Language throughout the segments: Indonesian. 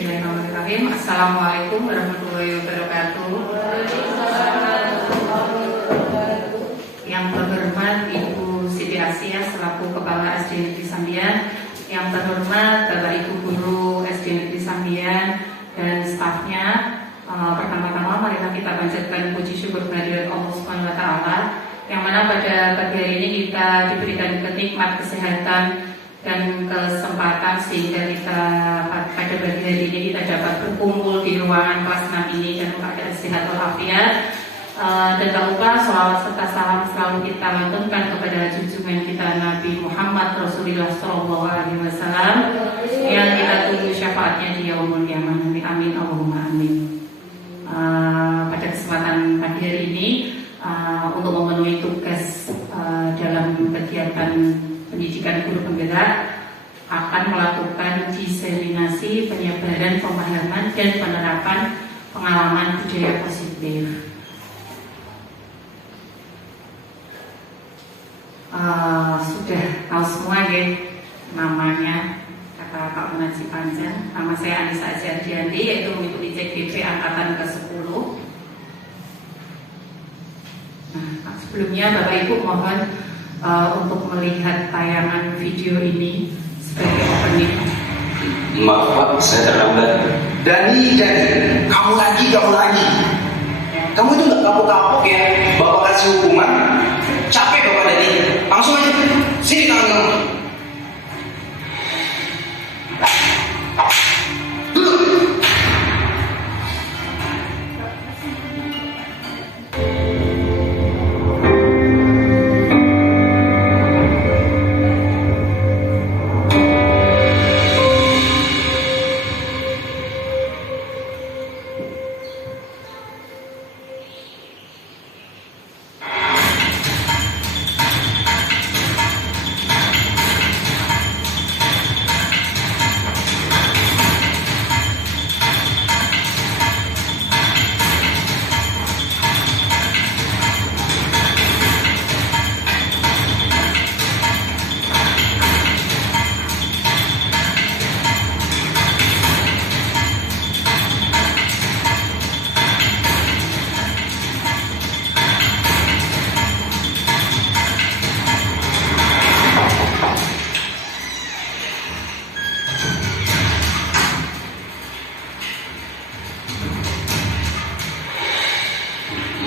Bismillahirrahmanirrahim. Assalamualaikum warahmatullahi wabarakatuh. Yang terhormat Ibu Siti Asia selaku Kepala SD Negeri Sambian, yang terhormat Bapak Ibu Guru SD Negeri Sambian dan stafnya. Pertama-tama marilah kita panjatkan puji syukur kehadirat Allah Subhanahu wa taala yang mana pada pagi hari ini kita diberikan kenikmat kesehatan dan kesempatan sehingga kita pada pagi hari ini kita dapat berkumpul di ruangan kelas 6 ini dan keadaan sehat walafiat. Dan tak lupa sholawat serta salam selalu kita lantunkan kepada junjungan kita Nabi Muhammad Rasulullah SAW yang kita tunggu syafaatnya di yaumul qiyamah. Amin Allahumma amin. Pada kesempatan pagi hari ini untuk memenuhi tugas dalam kegiatan pendidikan guru penggerak akan melakukan diseminasi penyebaran pemahaman dan penerapan pengalaman budaya positif. Sudah tahu semua ya namanya, kata Pak Munajib Panjang. Nama saya Anissa Aziardianti, yaitu mengikuti CGP angkatan ke-10. Nah, sebelumnya Bapak Ibu mohon untuk melihat tayangan video ini sebagai opening. Maaf Pak, saya terlambat. Dani, kamu lagi. Kamu itu nggak kapok-kapok ya? Bapak kasih hukuman, capek Bapak Dani. Langsung aja, sini kamu.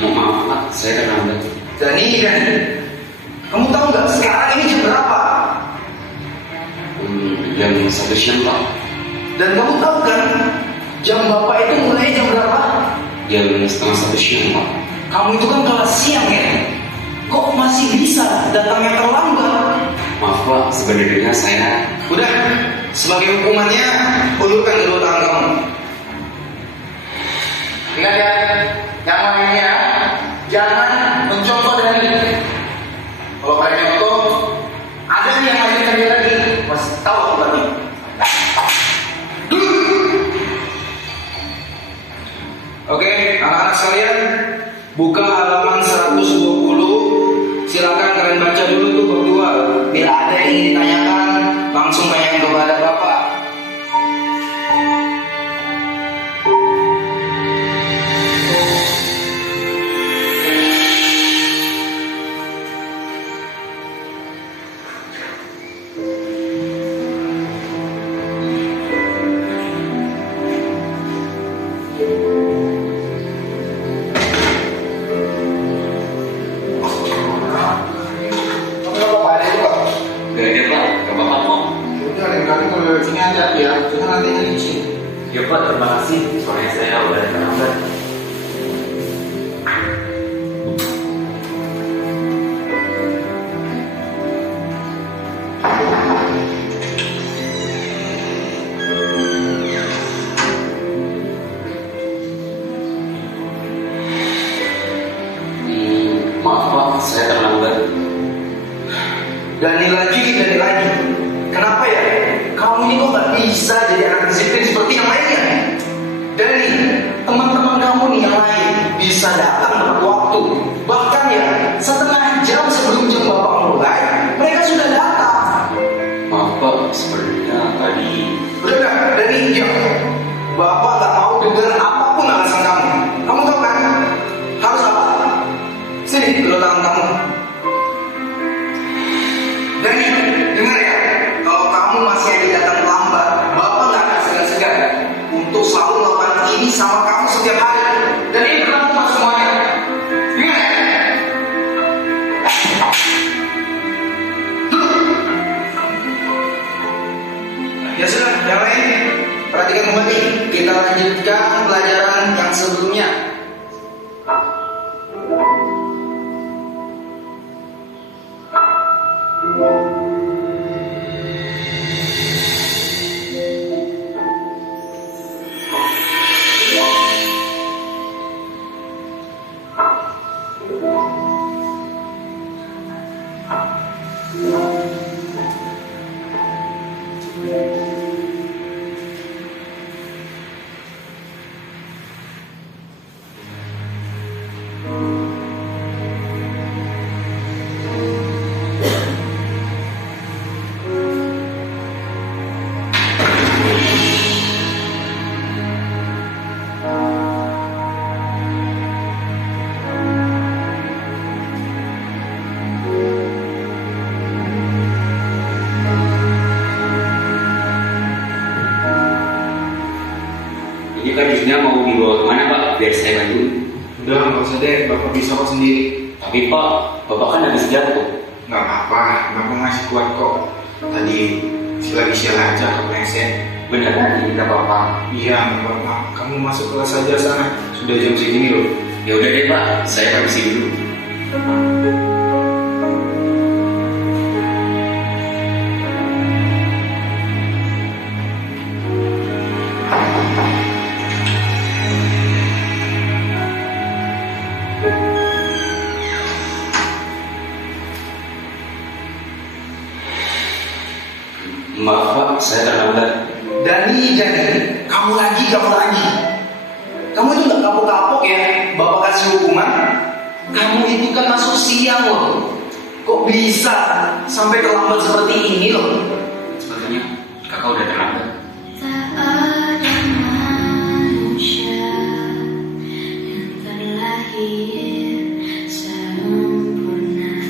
Maaf Pak, saya terlambat. Dani, kamu tahu nggak sekarang ini jam berapa? Jam 1 siang Pak. Dan kamu tahu kan jam Bapak itu mulai jam berapa? Jam setengah 1 siang Pak. Kamu itu kan kelas siang ya? Kok masih bisa datangnya terlambat? Maaf Pak, sebenarnya saya... Udah, sebagai hukumannya ulurkan kedua tangan kamu. Ingat ya, namanya jangan mencoba dengan ini. Kalau kalian contoh, ada yang lagi kerja lagi, masih tahu berarti. Oke, anak-anak sekalian, buka halaman 120. Silakan kalian baca dulu tuh berdua. Bila ada yang ingin ditanyakan, langsung tanyakan kepada Bapak. Ya Pak, terima kasih. Soalnya saya udah terlambat. Maaf Pak, saya terlambat. Dani lagi. Kenapa ya? Kamu ini kok nggak bisa jadi anak disiplin seperti yang lainnya? Dani, teman-teman kamu Bapak gak mau dengar apapun alasan kamu. Kamu tahu kan? Harus apa? Sini, dulu tangan kamu. Dani, dengar ya. Kalau kamu masih aja datang lambat, Bapak gak akan segan-segan untuk selalu melakukan ini sama kamu setiap hari. Dan ini berlaku untuk semuanya. Dengar ya? Ya sudah, yang lain perhatikan kembali. Kita lanjutkan pelajaran yang sebelumnya. Ini kan jusnya mau dibawa kemana Pak? Biar saya bantu. Udah, nggak usah deh. Bapak bisa kok sendiri. Tapi Pak, Bapak kan habis jatuh. Nggak apa-apa, Bapak masih kuat kok. Tadi lagi sial aja kepleset. Beneran ini nggak apa-apa. Iya, nggak apa-apa. Kamu masuk kelas saja sana. Sudah jam segini loh. Ya udah deh Pak, saya permisi dulu. Maaf Pak, saya terlambat. Dani, kamu lagi. Kamu itu nggak kapok-kapok ya, Bapak kasih hukuman. Kamu itu kan masuk siang loh. Kok bisa sampai terlambat seperti ini loh? Sepertinya kakak udah terlambat. Tak ada manusia yang terlahir sempurna.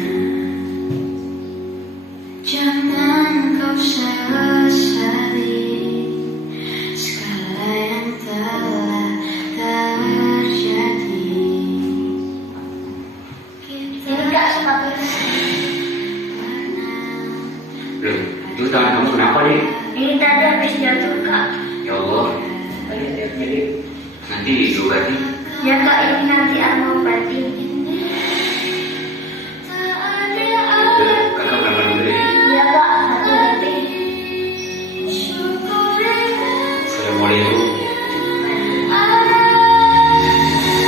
Jangan kau sesali segala yang telah terjadi. Tidak Loh, itu tangan kamu kenapa deh? ini tadi habis jatuh kak. Ya Allah. Nanti diobati. Ya kak, ini nanti aku obati. Udah, kakak berangkat dulu deh. Ya kak, hati-hati. Assalamualaikum.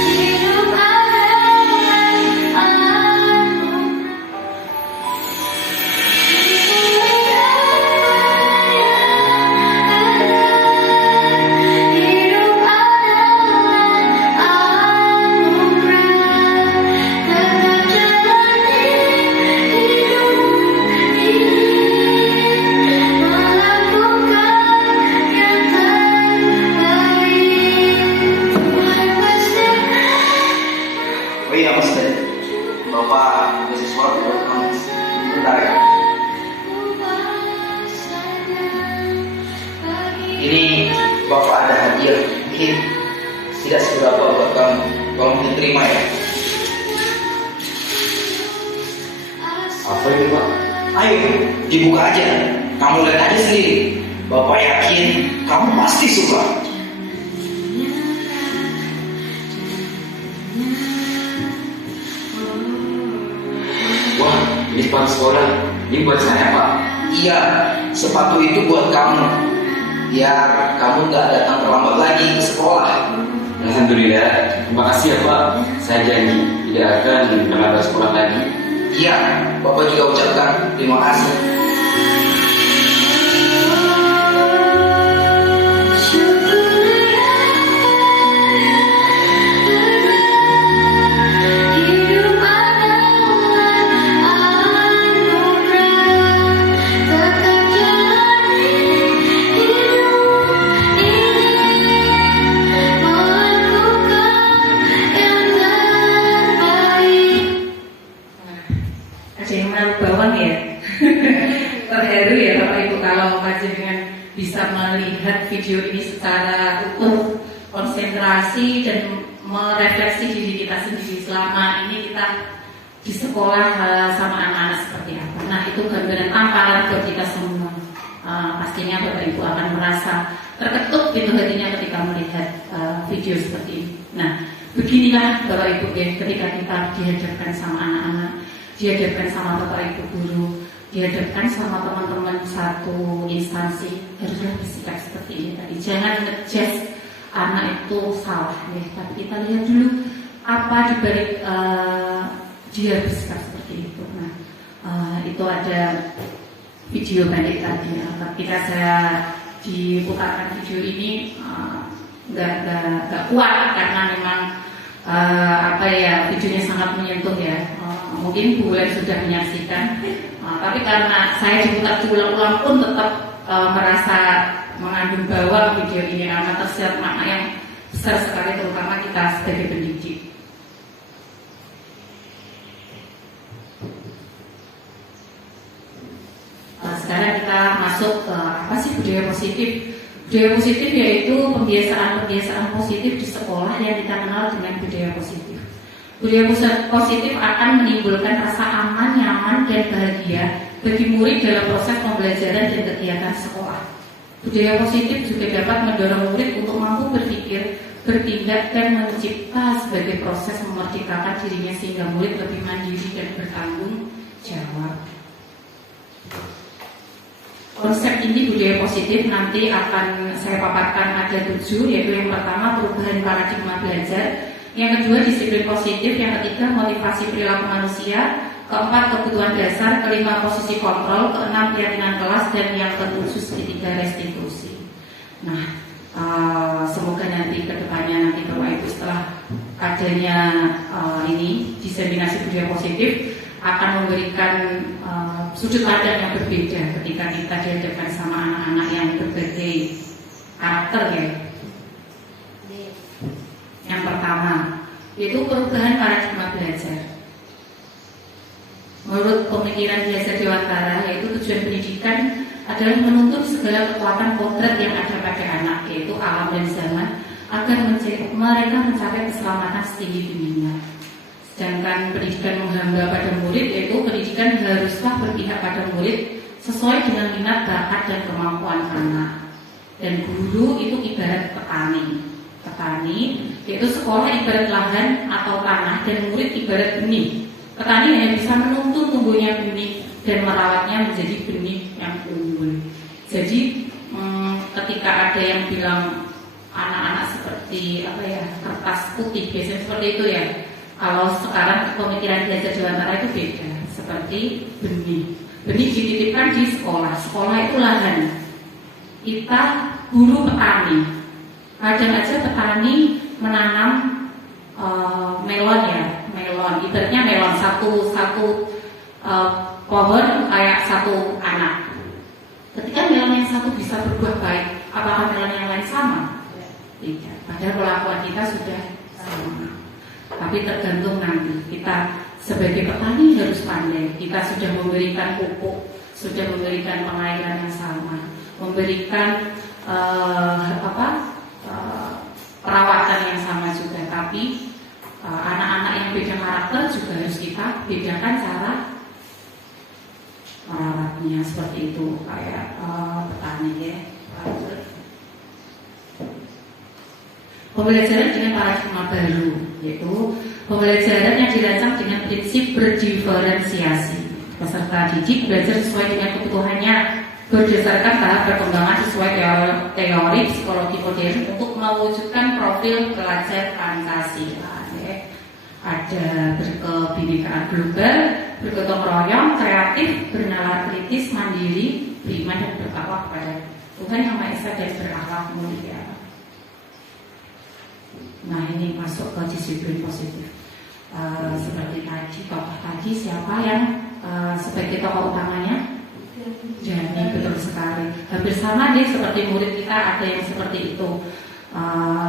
Hidup adalah hidup adalah anugerah. Tetap jalani hidup ini, melakukan yang terbaik. Tuhan pasti. Oh iya Mas Den, Bapak kasih sesuatu buat kamu. Bentar ya. Ini Bapak ada hadiah, mungkin tidak seberapa buat kamu. Kamu mungkin terima ya. Apa ini Pak? Ayo, dibuka aja. Kamu lihat aja sendiri. Bapak yakin kamu pasti suka. Wah, ini sepatu sekolah. Ini buat saya Pak. Iya, sepatu itu buat kamu. Biar kamu nggak datang terlambat lagi ke sekolah. Alhamdulillah. Terima kasih ya Pak. Saya janji tidak akan terlambat sekolah lagi. Iya, Bapak juga ucapkan terima kasih. Hidup adalah anugerah. Tetap jalani hidup ini, video ini secara utuh, konsentrasi dan merefleksi diri kita sendiri selama ini kita di sekolah sama anak-anak seperti apa. Nah, itu gambaran tamparan buat kita semua. Pastinya Bapak Ibu akan merasa terketuk pintu hatinya ketika melihat video seperti ini. Nah, beginilah Bapak Ibu ya, ketika kita dihadapkan sama anak-anak, dihadapkan sama Bapak Ibu guru, dihadapkan sama teman-teman satu instansi, haruslah bersikap seperti ini tadi. Jangan ngejudge anak itu salah ya, tapi kita lihat dulu apa dibalik dia bersikap seperti itu. Nah, itu ada video pendek tadi. Ketika saya diputarkan video ini nggak kuat karena memang videonya sangat menyentuh ya. Mungkin Bu Bulan sudah menyaksikan, tapi karena saya diputar diulang-ulang pun tetap merasa mengandung bawah video ini karena tersirat makna yang besar sekali terutama kita sebagai pendidik. Sekarang kita masuk ke apa sih budaya positif? Budaya positif yaitu pembiasaan-pembiasaan positif di sekolah yang kita kenal dengan budaya positif. Budaya positif akan menimbulkan rasa aman, nyaman, dan bahagia bagi murid dalam proses pembelajaran dan kegiatan sekolah. Budaya positif juga dapat mendorong murid untuk mampu berpikir, bertindak, dan mencipta sebagai proses memerdekakan dirinya sehingga murid lebih mandiri dan bertanggung jawab. Konsep ini budaya positif nanti akan saya paparkan ada 7, yaitu yang pertama perubahan paradigma belajar, yang kedua disiplin positif, yang ketiga motivasi perilaku manusia, keempat kebutuhan dasar, kelima posisi kontrol, keenam keyakinan kelas, dan yang ketujuh segitiga restitusi. Nah, semoga nanti kedepannya nanti Bapak Ibu setelah adanya ini diseminasi budaya positif akan memberikan sudut pandang yang berbeda ketika kita dihadapkan sama anak-anak yang berbagai karakter ya. Yang pertama yaitu perubahan paradigma belajar. Menurut pemikiran belajar Dewantara, yaitu tujuan pendidikan adalah menuntut segala kekuatan kodrat yang ada pada anak, yaitu alam dan zaman, agar mereka mencapai keselamatan setinggi-tingginya. Sedangkan pendidikan menghamba pada murid, yaitu pendidikan haruslah berpihak pada murid sesuai dengan minat, bakat, dan kemampuan anak. Dan guru itu ibarat petani. Petani yaitu sekolah ibarat lahan atau tanah, dan murid ibarat benih. Petani hanya bisa menuntun tumbuhnya benih dan merawatnya menjadi benih yang unggul. Jadi ketika ada yang bilang anak-anak seperti kertas putih, biasanya seperti itu ya. Kalau sekarang pemikiran belajar Dewantara itu beda, seperti benih. Benih dititipkan di sekolah. Sekolah itu lahan. Kita guru petani. Kadang aja petani menanam melon ya, melon. Ibaratnya melon satu pohon kayak satu anak. Ketika melon yang satu bisa berbuah baik, apakah melon yang lain sama? Tidak. Padahal perlakuan kita sudah sama. Tapi tergantung nanti kita sebagai petani harus pandai. Kita sudah memberikan pupuk, sudah memberikan pengairan yang sama, memberikan perawatan yang sama juga. Tapi anak-anak yang beda karakter juga harus kita bedakan cara merawatnya seperti itu kayak petani ya. Pembelajaran dengan paradigma baru, yaitu pembelajaran yang dirancang dengan prinsip berdiferensiasi. Peserta didik belajar sesuai dengan kebutuhannya berdasarkan tahap perkembangan sesuai teori psikologi modern untuk mewujudkan profil pelajar Pancasila. Ada berkebinekaan global, bergotong royong, kreatif, bernalar kritis, mandiri, beriman dan berakhlak pada Tuhan Yang Maha Esa dan berakhlak mulia. Nah, ini masuk ke disiplin positif. Seperti tadi, tokoh tadi siapa yang sebagai tokoh utamanya? Jani, betul sekali. Hampir sama deh seperti murid kita ada yang seperti itu.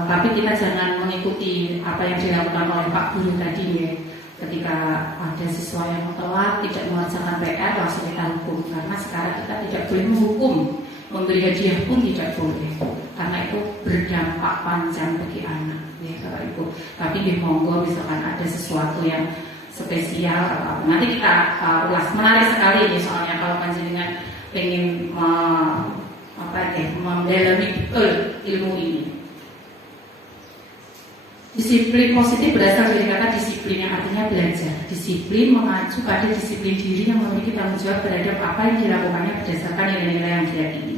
Tapi kita jangan mengikuti apa yang dilakukan oleh Pak Guru tadi ya. Ketika ada siswa yang telat tidak mengerjakan PR langsung kita hukum. Karena sekarang kita tidak boleh menghukum, memberi hadiah pun tidak boleh. karena itu berdampak panjang bagi anak, ya Bapak Ibu. Tapi di monggo misalkan ada sesuatu yang spesial atau apa, nanti kita ulas. Menarik sekali ini soalnya kalau panjenengan pengen mendalami betul ilmu ini. Disiplin positif berasal dari kata disiplin yang artinya belajar. Disiplin mengacu pada disiplin diri yang memiliki tanggung jawab terhadap apa yang dilakukannya berdasarkan nilai-nilai yang diyakini.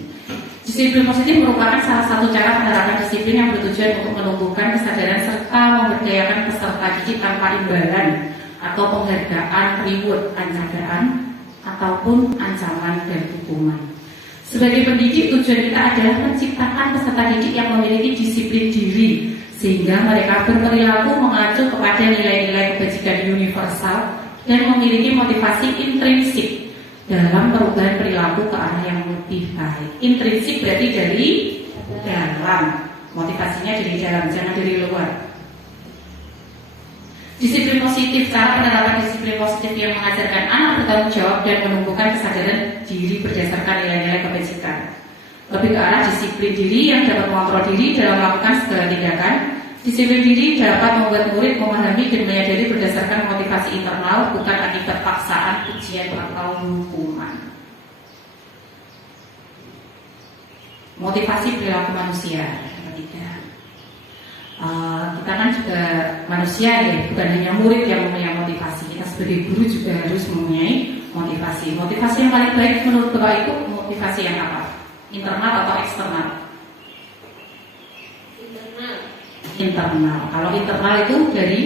Disiplin positif merupakan salah satu cara penerapan disiplin yang bertujuan untuk menumbuhkan kesadaran serta memberdayakan peserta didik tanpa imbalan atau penghargaan, reward, ancadaan ataupun ancaman dan hukuman. Sebagai pendidik, tujuan kita adalah menciptakan peserta didik yang memiliki disiplin diri, sehingga mereka berperilaku mengacu kepada nilai-nilai kebajikan universal dan memiliki motivasi intrinsik dalam perubahan perilaku ke arah yang lebih baik. Intrinsik berarti dari dalam, motivasinya dari dalam, jangan dari luar. Disiplin positif, cara penerapan disiplin positif yang mengajarkan anak bertanggung jawab dan menumbuhkan kesadaran diri berdasarkan nilai-nilai kebajikan. Lebih ke arah disiplin diri yang dapat mengontrol diri dalam melakukan segala tindakan. Disiplin diri dapat membuat murid memahami dan menyadari berdasarkan motivasi internal, bukan akibat paksaan, ujian, atau hukuman. Motivasi perilaku manusia. Yang ketiga, kita kan juga manusia ya, bukan hanya murid yang mempunyai motivasi. Kita sebagai guru juga harus mempunyai motivasi. Motivasi yang paling baik menurut Bapak Ibu, motivasi yang apa? Internal atau eksternal? Internal. Kalau internal itu dari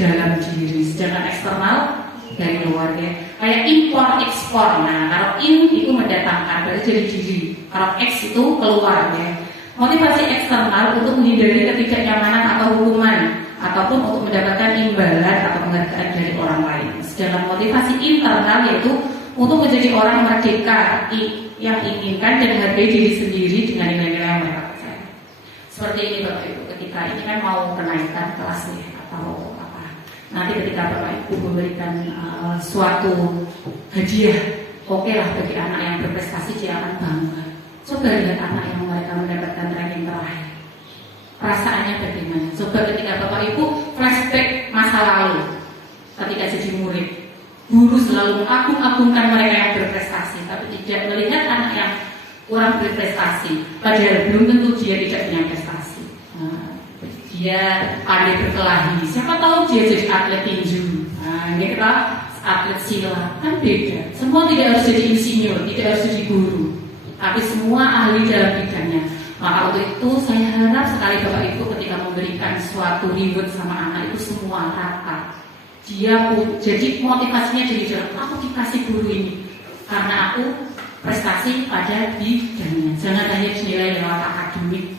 dalam diri, sedangkan eksternal dari luar ya. Kayak impor ekspor. Nah, kalau in itu mendatangkan, berarti dari diri. Kalau X itu keluar ya. Motivasi eksternal untuk menghindari ketidaknyamanan atau hukuman, ataupun untuk mendapatkan imbalan atau penghargaan dari orang lain. Sedangkan motivasi internal yaitu untuk menjadi orang merdeka yang inginkan dan menghargai diri sendiri dengan nilai-nilai yang mereka percaya. Seperti ini Bapak Ibu, ketika ini kan mau kenaikan kelas nih atau apa, nanti ketika Bapak Ibu memberikan suatu hadiah, oke lah bagi anak yang berprestasi, dia akan bangga. Coba lihat anak yang mereka mendapatkan ranking terakhir, perasaannya bagaimana? Coba ketika Bapak Ibu flashback masa lalu, ketika jadi murid, guru selalu mengagung-agungkan mereka yang berprestasi, tapi tidak melihat anak yang kurang berprestasi, padahal belum tentu dia tidak punya prestasi. Dia pandai berkelahi, siapa tahu dia jadi atlet tinju, ini kita atlet silat, kan beda. Semua tidak harus jadi insinyur, tidak harus jadi guru, tapi semua ahli dalam bidangnya. Maka untuk itu saya harap sekali Bapak Ibu ketika memberikan suatu reward sama anak itu semua rata. Dia jadi motivasinya dari dalam, aku dikasih guru ini karena aku prestasi pada bidangnya. Jangan hanya dinilai lewat akademik.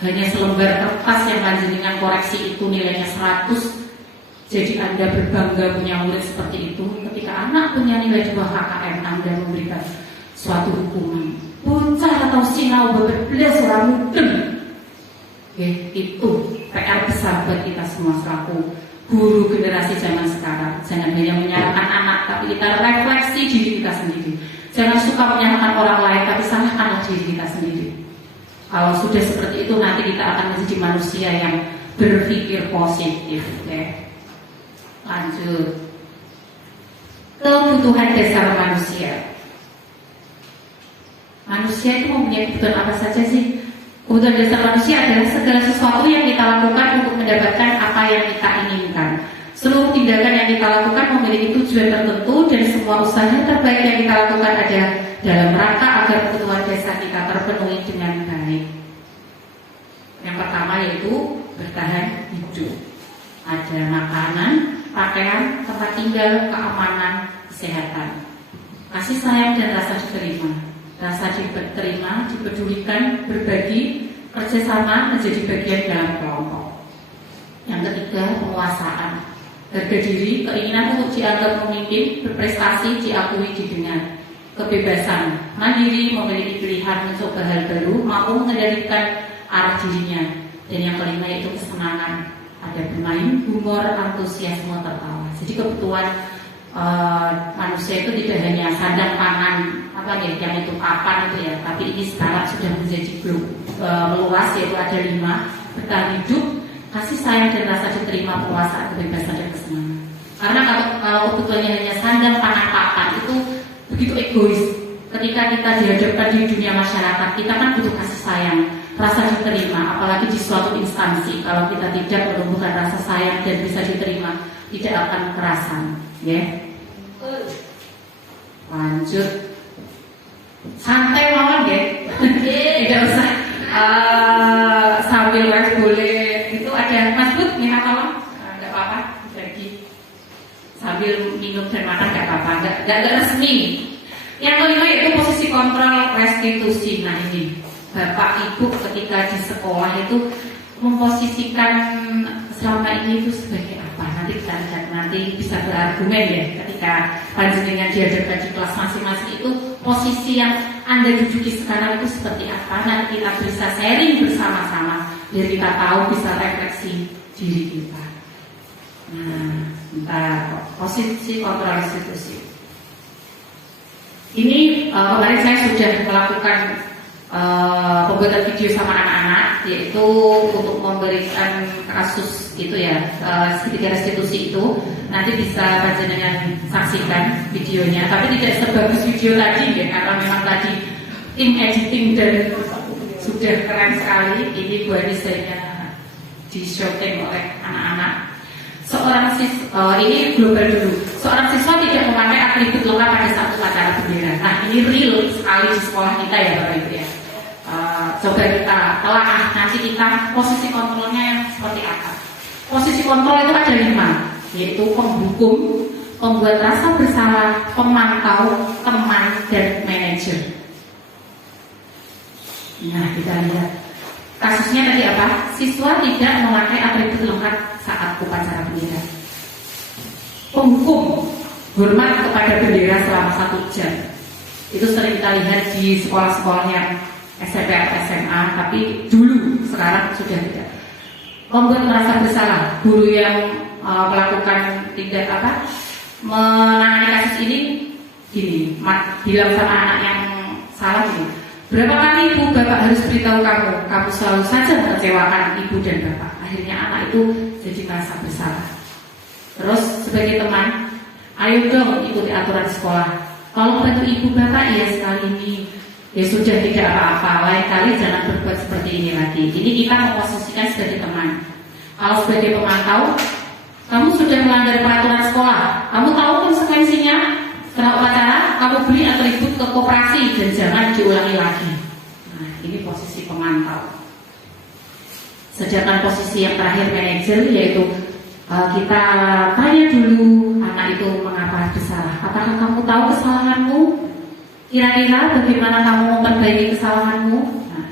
Hanya selembar kertas yang panjenengan koreksi itu nilainya 100. Jadi Anda berbangga punya murid seperti itu. Ketika anak punya nilai 2 KKM, Anda memberikan suatu hukuman. Bocah atau sinau bebelas orang mudeng. Itu PR besar buat kita semua selaku guru generasi zaman sekarang. Jangan hanya menyalahkan anak, tapi kita refleksi diri kita sendiri. Jangan suka menyalahkan orang lain, tapi salahkanlah diri kita sendiri. Kalau sudah seperti itu, nanti kita akan menjadi manusia yang berpikir positif. Lanjut. Kebutuhan dasar manusia. Manusia itu mempunyai kebutuhan apa saja sih? Kebutuhan dasar manusia adalah segala sesuatu yang kita lakukan untuk mendapatkan apa yang kita inginkan. Seluruh tindakan yang kita lakukan memiliki tujuan tertentu, dan semua usaha terbaik yang kita lakukan adalah dalam rangka agar kebutuhan dasar kita terpenuhi dengan baik. Yang pertama yaitu bertahan hidup. Ada makanan, pakaian, tempat tinggal, keamanan, kesehatan. Kasih sayang dan rasa diterima. Rasa diterima, dipedulikan, berbagi, kerjasama menjadi bagian dalam kelompok. Yang ketiga, penguasaan. Harga diri, keinginan untuk dianggap memimpin, berprestasi, diakui, didengar. Kebebasan, mandiri, memiliki pilihan mencoba hal baru, mampu mengendalikan arah dirinya. Dan yang kelima itu kesenangan. Ada bermain, humor, antusiasme, tertawa. Jadi kebutuhan manusia itu tidak hanya sandang pangan apa ya, yang itu papan itu ya, tapi ini sekarang sudah menjadi meluas, yaitu ada 5: bertahan hidup, kasih sayang dan rasa diterima, penguasaan, kebebasan dan kesenangan. Karena kalau kebutuhannya hanya sandang pangan papan itu begitu egois. Ketika kita dihadapkan di dunia masyarakat, kita kan butuh kasih sayang, rasa diterima, apalagi di suatu instansi. Kalau kita tidak menumbuhkan rasa sayang dan bisa diterima, tidak akan kerasan, ya. Lanjut, santai mawon ya, tidak usah sambil les boleh. Itu ada Mas Bud, minta tolong, nggak apa-apa, lagi sambil minum dan makan nggak apa-apa, nggak resmi. Yang kelima yaitu posisi kontrol restitusi. Nah ini Bapak Ibu ketika di sekolah itu memposisikan selama ini itu sebagai apa? Nanti kita lihat, nanti bisa berargumen ya ketika panjenengan dihadapkan di kelas masing-masing itu posisi yang Anda duduki sekarang itu seperti apa? Nanti kita bisa sharing bersama-sama biar kita tahu, bisa refleksi diri kita. Nah, entah posisi kontrol restitusi. Ini kemarin saya sudah melakukan pembuatan video sama anak-anak, yaitu untuk memberikan kasus itu ya, segitiga restitusi itu. Nanti bisa panjenengan saksikan videonya, tapi tidak sebagus video tadi ya, karena memang tadi tim editing dan sudah keren sekali. Ini buat desainnya di shooting oleh anak-anak. Ini global dulu. Seorang siswa tidak memakai atribut lengkap pada saat upacara bendera. Nah ini real sekali di sekolah kita ya Bapak Ibu ya. Coba kita telah nanti kita posisi kontrolnya yang seperti apa. Posisi kontrol itu ada 5, yaitu penghukum, pembuat rasa bersalah, pemantau, teman, dan manajer. Nah kita lihat kasusnya tadi apa? Siswa tidak memakai atribut lengkap saat upacara bendera. Penghukum, hormat kepada bendera selama 1 jam. Itu sering kita lihat di sekolah-sekolah yang SMP atau SMA, tapi dulu, sekarang sudah tidak. Membuat merasa bersalah, guru yang melakukan tidak menangani kasus ini gini, bilang sama anak yang salah gini, berapa kali ibu bapak harus beritahu kamu selalu saja mengecewakan ibu dan bapak. Akhirnya anak itu jadi merasa bersalah. Terus sebagai teman, ayo dong ikuti aturan sekolah. Kalau bantu ibu bapak ya sekali ini, ya sudah tidak apa-apa. Lain kali jangan berbuat seperti ini lagi. Ini kita memposisikan sebagai teman. Kalau sebagai pemantau, kamu sudah melanggar peraturan sekolah. Kamu tahu konsekuensinya. Setelah upacara, kamu beli atribut ke koperasi dan jangan diulangi lagi. Nah, ini posisi pemantau. Sedangkan posisi yang terakhir manajer, yaitu kita tanya dulu anak itu mengapa bersalah. Apakah kamu tahu kesalahanmu? Kira-kira bagaimana kamu memperbaiki kesalahanmu? Nah,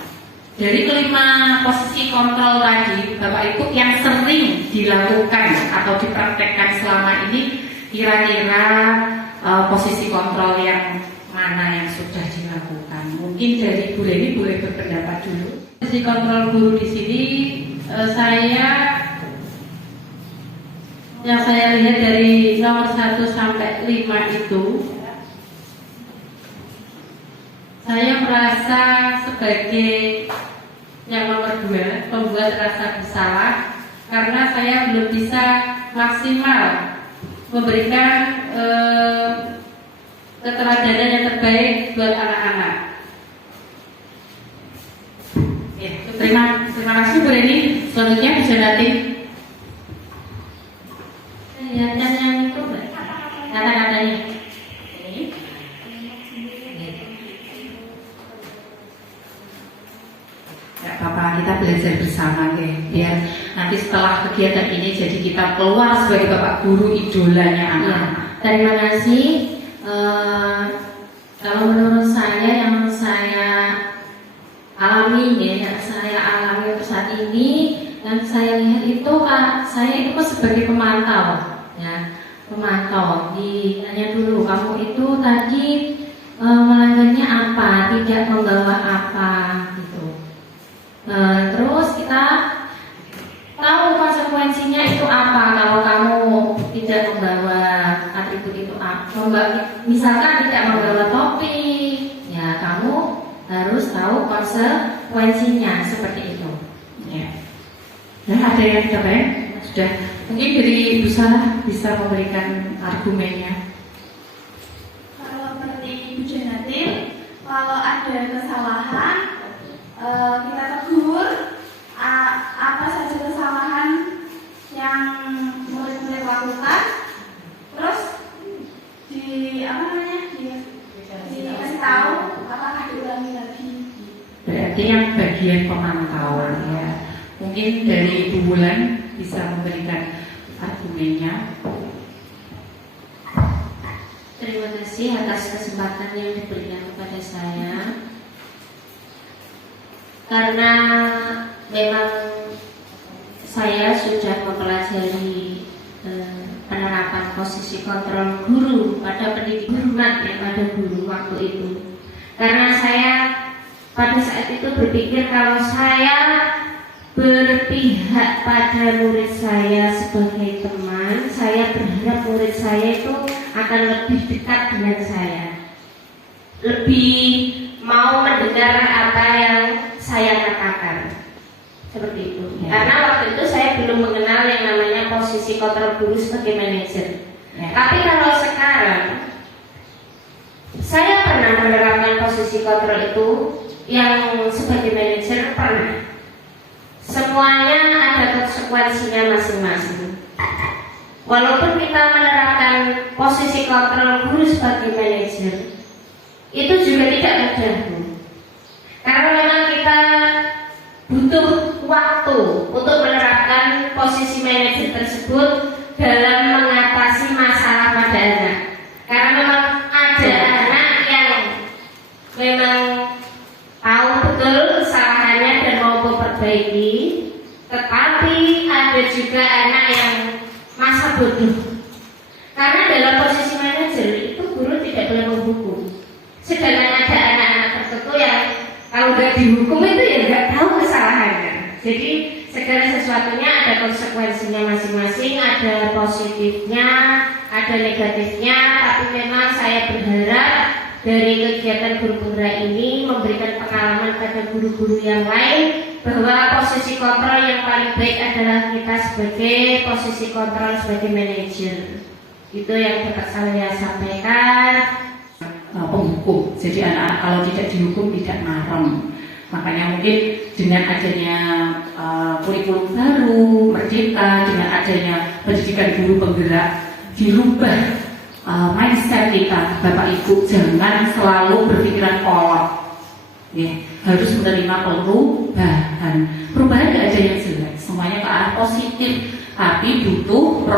dari 5 posisi kontrol tadi, Bapak Ibu yang sering dilakukan atau dipraktekkan selama ini, kira-kira posisi kontrol yang mana yang sudah dilakukan? Mungkin dari Bu Leni boleh berpendapat dulu. Posisi kontrol guru di sini yang saya lihat dari nomor 1 sampai 5 itu, saya merasa sebagai yang nomor 2, pembuat rasa bersalah, karena saya belum bisa maksimal memberikan keteladanan yang terbaik buat anak-anak. Ya, terima kasih Bu Reni. Selanjutnya bisa nanti yang itu kata-katanya. Gak apa-apa, kita belajar bersama ya. Biar nanti setelah kegiatan ini jadi kita keluar sebagai bapak guru idolanya anak. Terima kasih. Kalau menurut saya yang saya alami ya, yang saya alami untuk saat ini, yang saya lihat itu saya itu sebagai pemantau ya, pemantau. Ditanya dulu, kamu itu tadi melanggarnya apa, tidak membawa apa gitu. Terus kita tahu konsekuensinya itu apa kalau kamu tidak membawa atribut itu misalkan tidak membawa topi, ya kamu harus tahu konsekuensinya seperti itu. Ya. Nah, ada yang tambahan? Sudah. Mungkin dari Bu Sarah bisa memberikan argumennya. Kalau seperti Ibu Janatin, kalau ada kesalahan kita tegur apa saja kesalahan yang murid-murid lakukan, terus dikasih tahu apakah diulangi lagi. Berarti yang bagian pemantau ya. Mungkin dari Ibu Wulan bisa memberikan argumennya. Terima kasih atas kesempatan yang diberikan kepada saya. Karena memang saya sudah mempelajari penerapan posisi kontrol guru pada pendidik hormat yang pada guru waktu itu. Karena saya pada saat itu berpikir kalau saya berpihak pada murid saya sebagai teman, saya berharap murid saya itu akan lebih dekat dengan saya, lebih mau mendengar apa yang saya katakan, seperti itu. Ya. Karena waktu itu saya belum mengenal yang namanya posisi kontrol guru sebagai manajer. Ya. Tapi kalau sekarang saya pernah menerapkan posisi kontrol itu yang sebagai manajer pernah. Semuanya ada konsekuensinya masing-masing. Walaupun kita menerapkan posisi kontrol guru sebagai manajer, itu juga tidak mudah, Bu. Karena memang kita butuh waktu untuk menerapkan posisi manajer tersebut dalam mengatasi masalah pada anak. Karena memang ada anak yang memang tahu betul kesalahannya dan mau memperbaiki, tetapi ada juga anak yang masa bodoh. Karena dalam posisi manajer itu guru tidak boleh menghukum. Sedangkan ada anak-anak tertentu yang kalau nggak dihukum itu ya nggak tahu kesalahannya. Jadi segala sesuatunya ada konsekuensinya masing-masing, ada positifnya, ada negatifnya. Tapi memang saya berharap dari kegiatan guru penggerak ini memberikan pengalaman pada guru-guru yang lain bahwa posisi kontrol yang paling baik adalah kita sebagai posisi kontrol sebagai manajer. Itu yang dapat saya sampaikan. Penghukum. Jadi anak-anak kalau tidak dihukum tidak marem. Makanya mungkin dengan adanya kurikulum baru, merdeka, dengan adanya pendidikan guru penggerak, dirubah mindset kita, Bapak Ibu, jangan selalu berpikiran kolot. Ya, harus menerima perubahan. Perubahan tidak ada yang jelek, semuanya ke arah positif, tapi butuh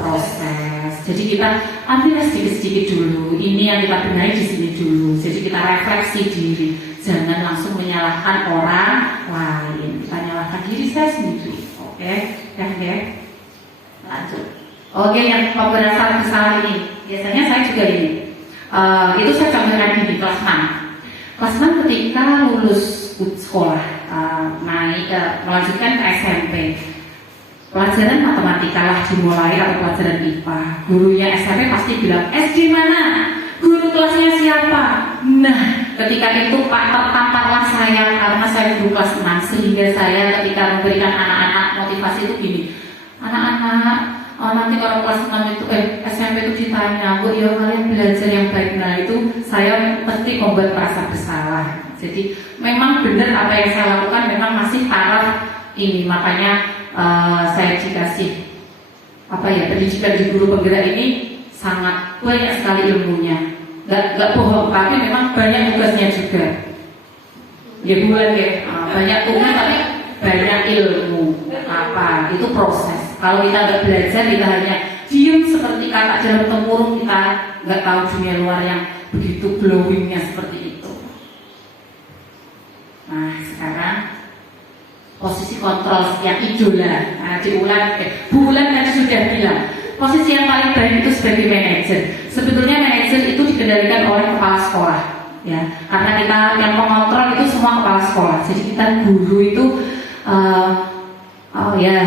proses. Jadi kita ambil sedikit-sedikit dulu. Ini yang kita benahi di sini dulu. Jadi kita refleksi diri. Jangan langsung menyalahkan orang lain. Kita nyalahkan diri saya sendiri. Oke, ya. Lanjut. Oke, yang pemberantasan kesalahan ini. Biasanya saya juga ini. Itu saya contohkan di kelas 6. Kelas 6 ketika lulus sekolah, melanjutkan ke SMP. Pelajaran matematika lah dimulai atau pelajaran IPA. Gurunya SMP pasti bilang, SD mana? Guru kelasnya siapa? Nah, ketika itu Pak tertamparlah saya karena saya guru kelas 6, sehingga saya ketika memberikan anak-anak motivasi itu gini, anak-anak, nanti kalau kelas 6 itu SMP itu ditanya, Bu, ya kalian belajar yang baik. Nah itu saya pasti membuat perasaan bersalah. Jadi memang benar apa yang saya lakukan memang masih taraf ini, makanya saya dikasih pendidikan di guru penggerak ini sangat banyak sekali ilmunya. Gak bohong, tapi memang banyak tugasnya juga. Ya bukan ya, banyak tugas tapi banyak ilmu. Itu proses. Kalau kita nggak belajar, kita hanya diem seperti katak dalam tempurung, kita nggak tahu dunia luar yang begitu glowingnya seperti itu. Nah sekarang posisi kontrol yang idola. Nah, Bu Wulan tadi sudah bilang posisi yang paling baik itu sebagai manajer. Sebetulnya manajer itu dikendalikan oleh kepala sekolah, ya. Karena kita yang mengontrol itu semua kepala sekolah. Jadi kita guru itu hanya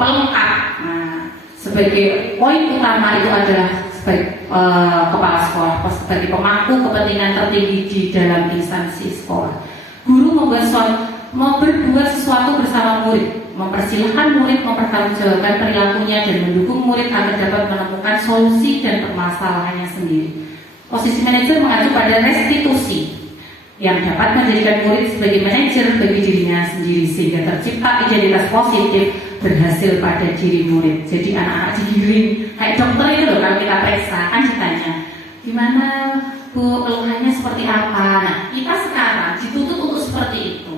pelengkap. Nah, sebagai poin utama itu adalah sebagai kepala sekolah, sebagai pemangku kepentingan tertinggi di dalam instansi sekolah. Guru mau berbuat sesuatu bersama murid, mempersilahkan murid mempertanggungjawabkan perilakunya dan mendukung murid agar dapat menemukan solusi dan permasalahannya sendiri. Posisi manajer mengacu pada restitusi yang dapat menjadikan murid sebagai manajer bagi dirinya sendiri sehingga tercipta identitas positif berhasil pada diri murid. Jadi anak-anak digiring kayak dokter itu loh, kalau kita periksa kan ditanya gimana Bu, keluhannya seperti apa. Nah kita sekarang dituntut untuk seperti itu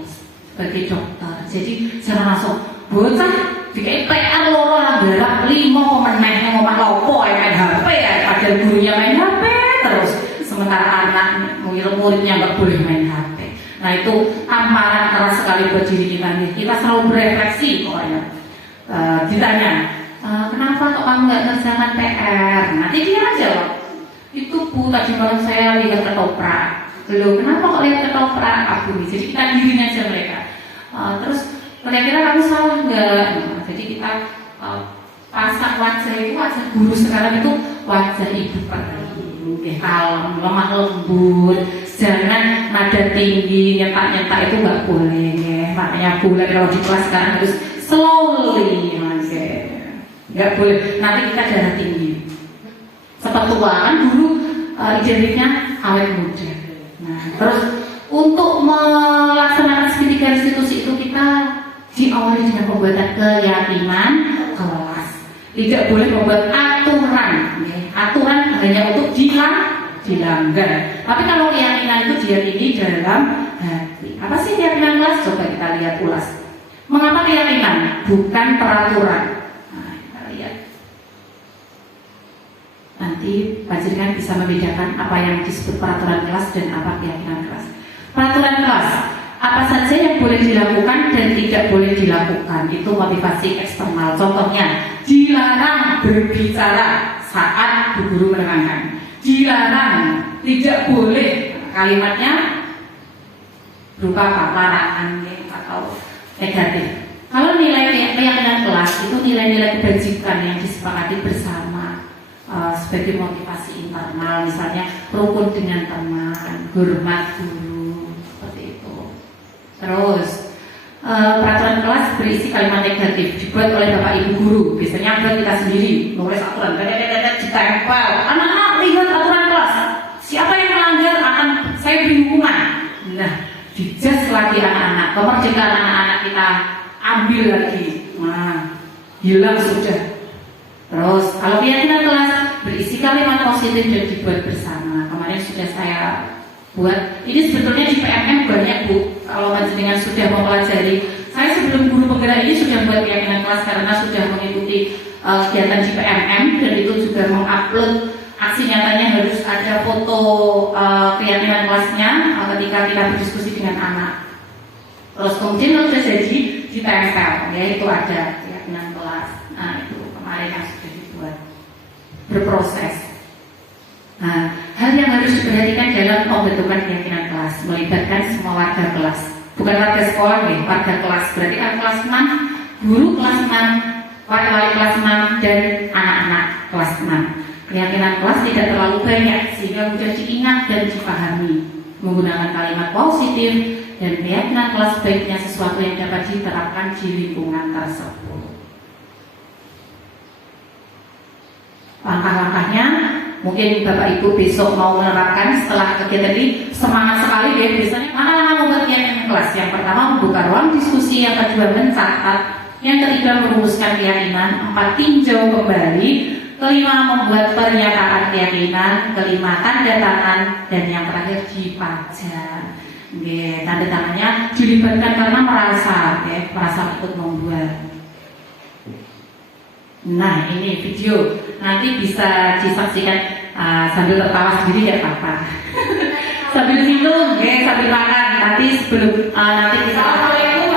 sebagai dokter. Jadi jangan langsung bocah dikai PR loro anggaran 5 pemenang ngomong lopo main HP ya, padahal gurunya main HP terus sementara anak murid-muridnya nggak boleh main HP. Nah itu amaran keras sekali buat diri kita. Kita selalu berefleksi pokoknya. Ditanya kenapa kok kamu nggak ngerjakan PR? Nanti dia jawab, itu Bu tadi malam saya lihat ketoprak. Loh kenapa kok lihat ketoprak? Aku jadi kita giring aja mereka. Terus kira-kira kamu salah nggak? Jadi kita pasang wajah itu, wajah guru sekarang itu wajah ibu perih, kalem, lemah lembut, jangan nada tinggi, nyetak-nyetak itu nggak boleh ya. Makanya boleh kalau di kelas sekarang harus slowly, nggak boleh. Nanti kita darah tinggi. Sepetua kan dulu identiknya awet muda. Nah, terus untuk melaksanakan segitiga restitusi itu kita diawali dengan pembuatan keyakinan kelas. Tidak boleh membuat aturan. Aturan hanya untuk dilanggar. Tapi kalau keyakinan itu diyakini dalam hati. Apa sih keyakinan kelas? Coba kita lihat ulas. Mengapa keyakinan bukan peraturan? Nah, kita lihat. Nanti panjenengan bisa membedakan apa yang disebut peraturan kelas dan apa keyakinan kelas. Peraturan kelas, apa saja yang boleh dilakukan dan tidak boleh dilakukan, itu motivasi eksternal. Contohnya, dilarang berbicara saat Bu Guru menerangkan. Dilarang, tidak boleh, kalimatnya berupa apa? Larangan atau negatif. Kalau nilai keyakinan kelas itu nilai-nilai kebajikan yang disepakati bersama sebagai motivasi internal, misalnya rukun dengan teman, hormat guru, seperti itu. Terus peraturan kelas berisi kalimat negatif dibuat oleh bapak ibu guru, biasanya buat kita sendiri nulis aturan, ditempel. Anak-anak lihat aturan kelas, siapa yang melanggar akan saya beri hukuman. Nah, dijas lagi anak-anak, kemerdekaan anak-anak kita ambil lagi, nah hilang sudah. Terus kalau keyakinan kelas berisi kalimat positif dan dibuat bersama. Kemarin sudah saya buat. Ini sebetulnya di PMM banyak Bu. Kalau panjenengan sudah mempelajari, saya sebelum guru penggerak ini sudah buat keyakinan kelas karena sudah mengikuti kegiatan di PMM dan itu juga mengupload aksi nyatanya harus ada foto keyakinan kelasnya ketika kita berdiskusi dengan anak. Terus kemudian sudah jadi ditempel, ya itu ada keyakinan kelas. Nah itu kemarin yang sudah dibuat berproses. Nah, hal yang harus diperhatikan dalam pembentukan keyakinan kelas melibatkan semua warga kelas, bukan warga sekolah ya, warga kelas. Berarti kan kelas 6, guru kelas 6, wali kelas 6 dan anak-anak kelas 6. Keyakinan kelas tidak terlalu banyak sehingga mudah diingat dan dipahami. Menggunakan kalimat positif dan keyakinan kelas sebaiknya sesuatu yang dapat diterapkan di lingkungan tersebut. Langkah-langkahnya mungkin Bapak Ibu besok mau menerapkan setelah kegiatan ini semangat sekali ya. Biasanya mana langkah membuat keyakinan kelas? Yang pertama membuka ruang diskusi, yang kedua mencatat, yang ketiga merumuskan keyakinan, 4 tinjau kembali, kelima membuat pernyataan keyakinan, kelima tanda tangan, dan yang terakhir dipajang. Tanda tangannya dilibatkan karena merasa ikut membuat. Nah ini video nanti bisa disaksikan sambil tertawa sendiri ya apa-apa. Sambil minum, sambil makan. Nanti sebelum nanti kita keyakinan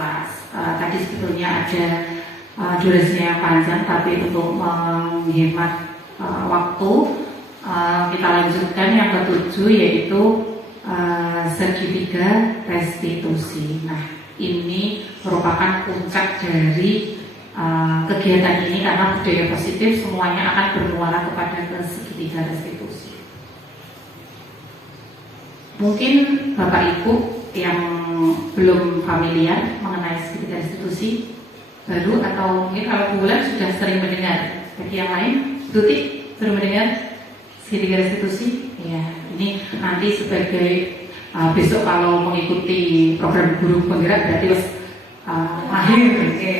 kelas. Tadi sebetulnya ada durasinya yang panjang, tapi untuk menghemat waktu kita lanjutkan yang ketujuh, yaitu segitiga restitusi. Nah, ini merupakan puncak dari kegiatan ini, karena budaya positif semuanya akan bermuara kepada segitiga restitusi. Mungkin Bapak Ibu yang belum familiar mengenai segitiga restitusi baru, atau mungkin kalau bulan sudah sering mendengar. Bagi yang lain, Tuti sering mendengar segitiga restitusi? Ya, ini nanti sebagai besok kalau mengikuti program guru penggerak berarti mahir,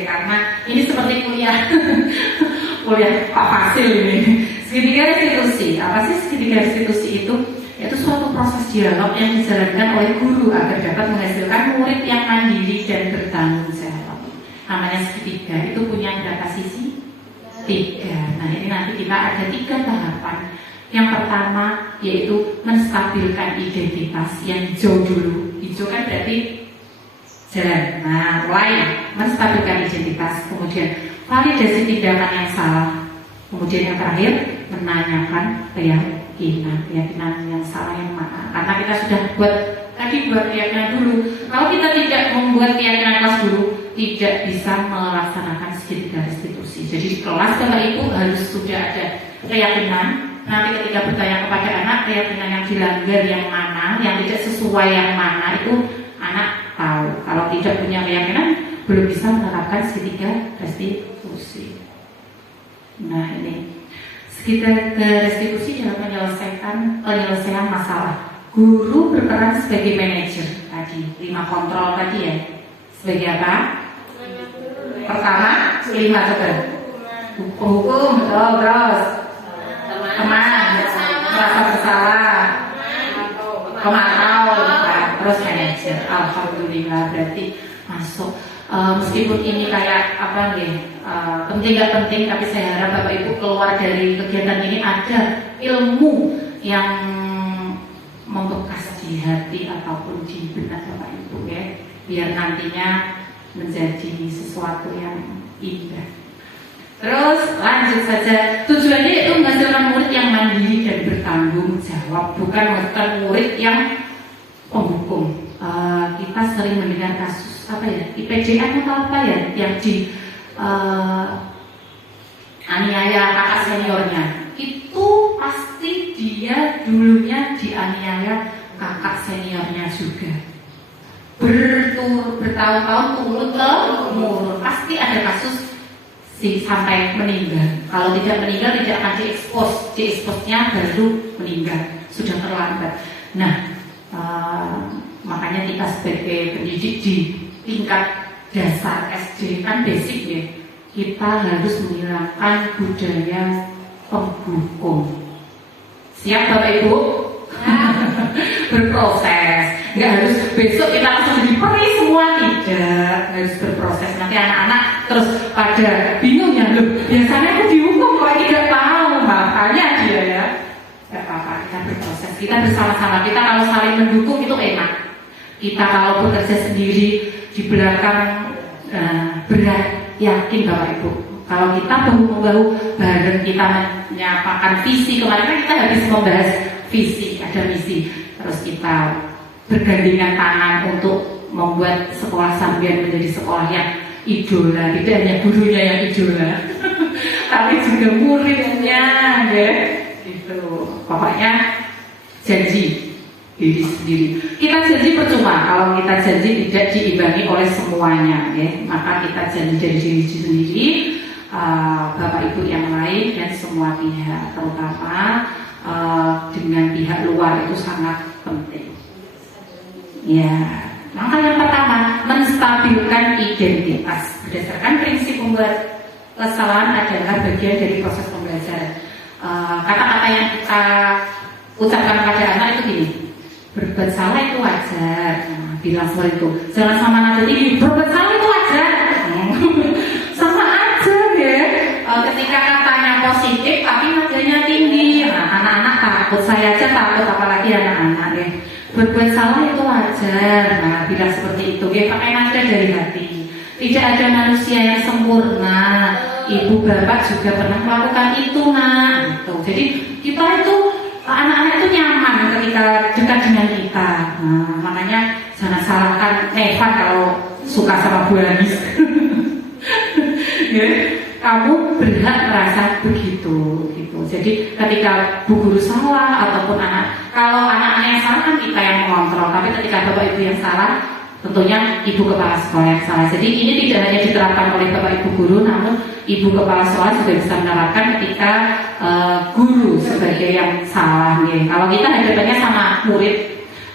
karena ini seperti kuliah Pak Fasil ini. Segitiga restitusi, apa sih segitiga restitusi itu? Yaitu suatu proses dialog yang dijalankan oleh guru agar dapat menghasilkan murid yang mandiri dan bertanggung jawab. Namanya segitiga itu punya berapa sisi? 3. Nah, ini nanti kita ada 3 tahapan. Yang pertama yaitu menstabilkan identitas. Yang hijau dulu. Hijau kan berarti jalan. Nah, mulai menstabilkan identitas. Kemudian validasi tindakan yang salah. Kemudian yang terakhir menanyakan keyakinan yang salah yang mana. Karena kita sudah buat keyakinan dulu. Kalau kita tidak membuat keyakinan kelas dulu, tidak bisa melaksanakan segitiga restitusi. Jadi di kelas Bapak Ibu harus sudah ada keyakinan. Nanti ketika bertanya kepada anak, keyakinan yang dilanggar yang mana, yang tidak sesuai yang mana, itu anak tahu. Kalau tidak punya keyakinan, belum bisa menerapkan segitiga restitusi. Nah, ini segitiga restitusi dalam penyelesaian masalah. Guru berperan sebagai manajer tadi, 5 kontrol tadi ya. Sebagai apa? Pertama, 5 coba. Hukum, terus teman, merasa bersalah, pemantau, terus manajer. Alhamdulillah, berarti masuk. Meskipun ini kayak apa nih, penting gak penting, tapi saya harap Bapak Ibu keluar dari kegiatan ini ada ilmu yang membekas di hati ataupun di benak Bapak Ibu ya, biar nantinya menjadi sesuatu yang indah. Terus lanjut saja, tujuannya itu menghasilkan murid yang mandiri dan bertanggung jawab, bukan menghasilkan murid yang penghukum. Kita sering mendengar kasus apa ya, IPDN atau apa ya, yang di aniaya kakak seniornya. Itu pasti dia dulunya dianiaya kakak seniornya juga. Bertahun-tahun turun pasti ada kasus sampai meninggal. Kalau tidak meninggal tidak akan dieksposnya baru meninggal, sudah terlambat. Nah, makanya kita sebagai pendidik di tingkat dasar SD kan basic ya, kita harus menghilangkan budaya penghukum. Siap Bapak Ibu? Berproses, nggak harus besok kita langsung diperi semua, tidak, harus berproses. Nanti anak-anak terus pada bingung ya, loh biasanya aku dihukum kok tidak tahu, makanya dia ya. Gak apa-apa, kita berproses, kita bersama-sama. Kita kalau saling mendukung itu enak. Kita kalau bekerja sendiri di belakang berat, yakin Bapak Ibu. Kalau kita bahu-membahu bareng, kita menyampaikan visi. Kemarin kan kita habis membahas visi, ada misi. Terus kita bergandengan tangan untuk membuat sekolah Sambian menjadi sekolah yang idola. Tidak hanya gurunya yang idola, tapi juga muridnya, ya. Gitu. Pokoknya janji diri sendiri. Kita janji percuma kalau kita janji tidak diimbangi oleh semuanya, ya. Maka kita janji dari diri sendiri, Bapak Ibu yang lain dan semua pihak, terutama dengan pihak luar itu sangat penting. Ya, maka yang pertama menstabilkan identitas berdasarkan prinsip membuat kesalahan adalah bagian dari proses pembelajaran. Kata-kata yang kita ucapkan pada anak itu gini, berbuat salah itu wajar. Bilang seperti itu, jangan sama nada tinggi, berbuat salah itu wajar. Sama aja ya. Ketika katanya positif tapi nadanya tinggi, nah, anak-anak takut, saya aja takut, apalagi anak-anak ya. Berbuat salah itu wajar. Nah, bila seperti itu, ya pakai nada dari hati. Tidak ada manusia yang sempurna. Ibu bapak juga pernah melakukan itu, nak. Gitu. Jadi kita itu anak-anak itu nyaman ketika dekat dengan kita. Nah, makanya jangan salahkan Evan kalau suka sama Bu Anis. Ya, kamu berhak merasa begitu, gitu. Jadi ketika bu guru salah ataupun kalau anak-anak yang salah kan kita yang mengontrol. Tapi ketika bapak ibu yang salah, tentunya ibu kepala sekolah yang salah. Jadi ini tidak hanya diterapkan oleh bapak ibu guru, namun ibu kepala sekolah juga bisa menerapkan ketika guru sebagai yang salah. Ya. Kalau kita hadapannya sama murid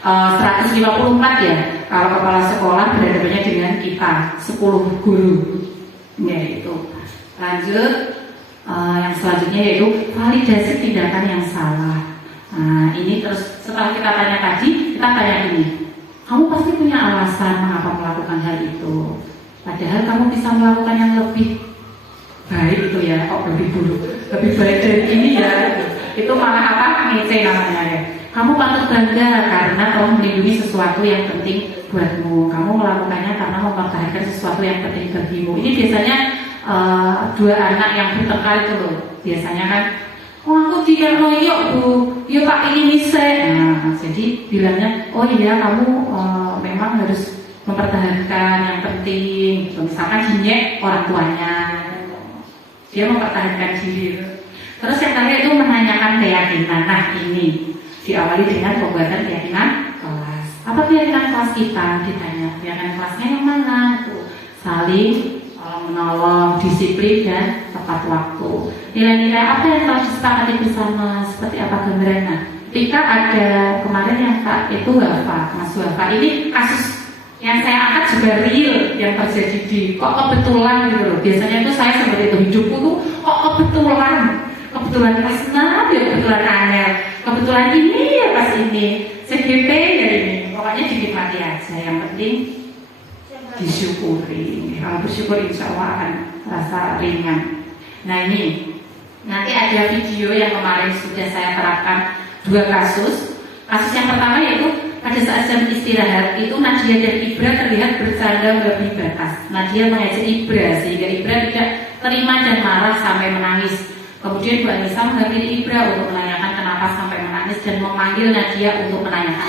154 ya, kalau kepala sekolah berhadapannya dengan kita 10 guru. Ya itu. Lanjut, yang selanjutnya yaitu validasi tindakan yang salah. Nah ini terus setelah kita tanya tadi, kita tanya ini. Kamu pasti punya alasan mengapa melakukan hal itu. Padahal kamu bisa melakukan yang lebih baik itu ya, kok lebih buruk, lebih baik dari ini ya. Itu malah apa? Ngece namanya ya. Kamu patut bangga karena kamu melindungi sesuatu yang penting buatmu. Kamu melakukannya karena mempertahankan sesuatu yang penting bagimu. Ini biasanya dua anak yang bertengkar itu loh. Biasanya kan, oh aku tidak loyok bu, yuk pak ini saya. Nah, jadi bilangnya, oh iya kamu memang harus mempertahankan yang penting. Misalkan dinyek orang tuanya, dia mempertahankan diri. Terus yang terakhir itu menanyakan keyakinan. Nah ini diawali dengan pembuatan keyakinan kelas. Apa keyakinan kelas kita? Ditanya keyakinan kelasnya yang mana? Tuh, saling menolong, disiplin dan tepat waktu. Nilai-nilai apa yang telah disepakati bersama? Seperti apa gambarannya? Ketika ada kemarin yang Kak itu Wafa, Mas Wafa, ini kasus yang saya angkat juga real yang terjadi di kok kebetulan gitu loh. Biasanya itu saya seperti itu, hidupku tuh kok kebetulan pas ya kebetulan aneh, kebetulan ini ya pas ini, CGP ya ini, pokoknya dinikmati aja. Yang penting disyukuri. Kalau bersyukur insya Allah akan rasa ringan. Nah ini nanti ada video yang kemarin sudah saya terapkan 2 kasus. Kasus yang pertama yaitu pada saat jam istirahat itu Nadia dan Ibra terlihat bercanda melebihi batas. Nadia mengejek Ibra sehingga Ibra tidak terima dan marah sampai menangis. Kemudian Bu Anissa menghampiri Ibra untuk menanyakan kenapa sampai menangis dan memanggil Nadia untuk menanyakan.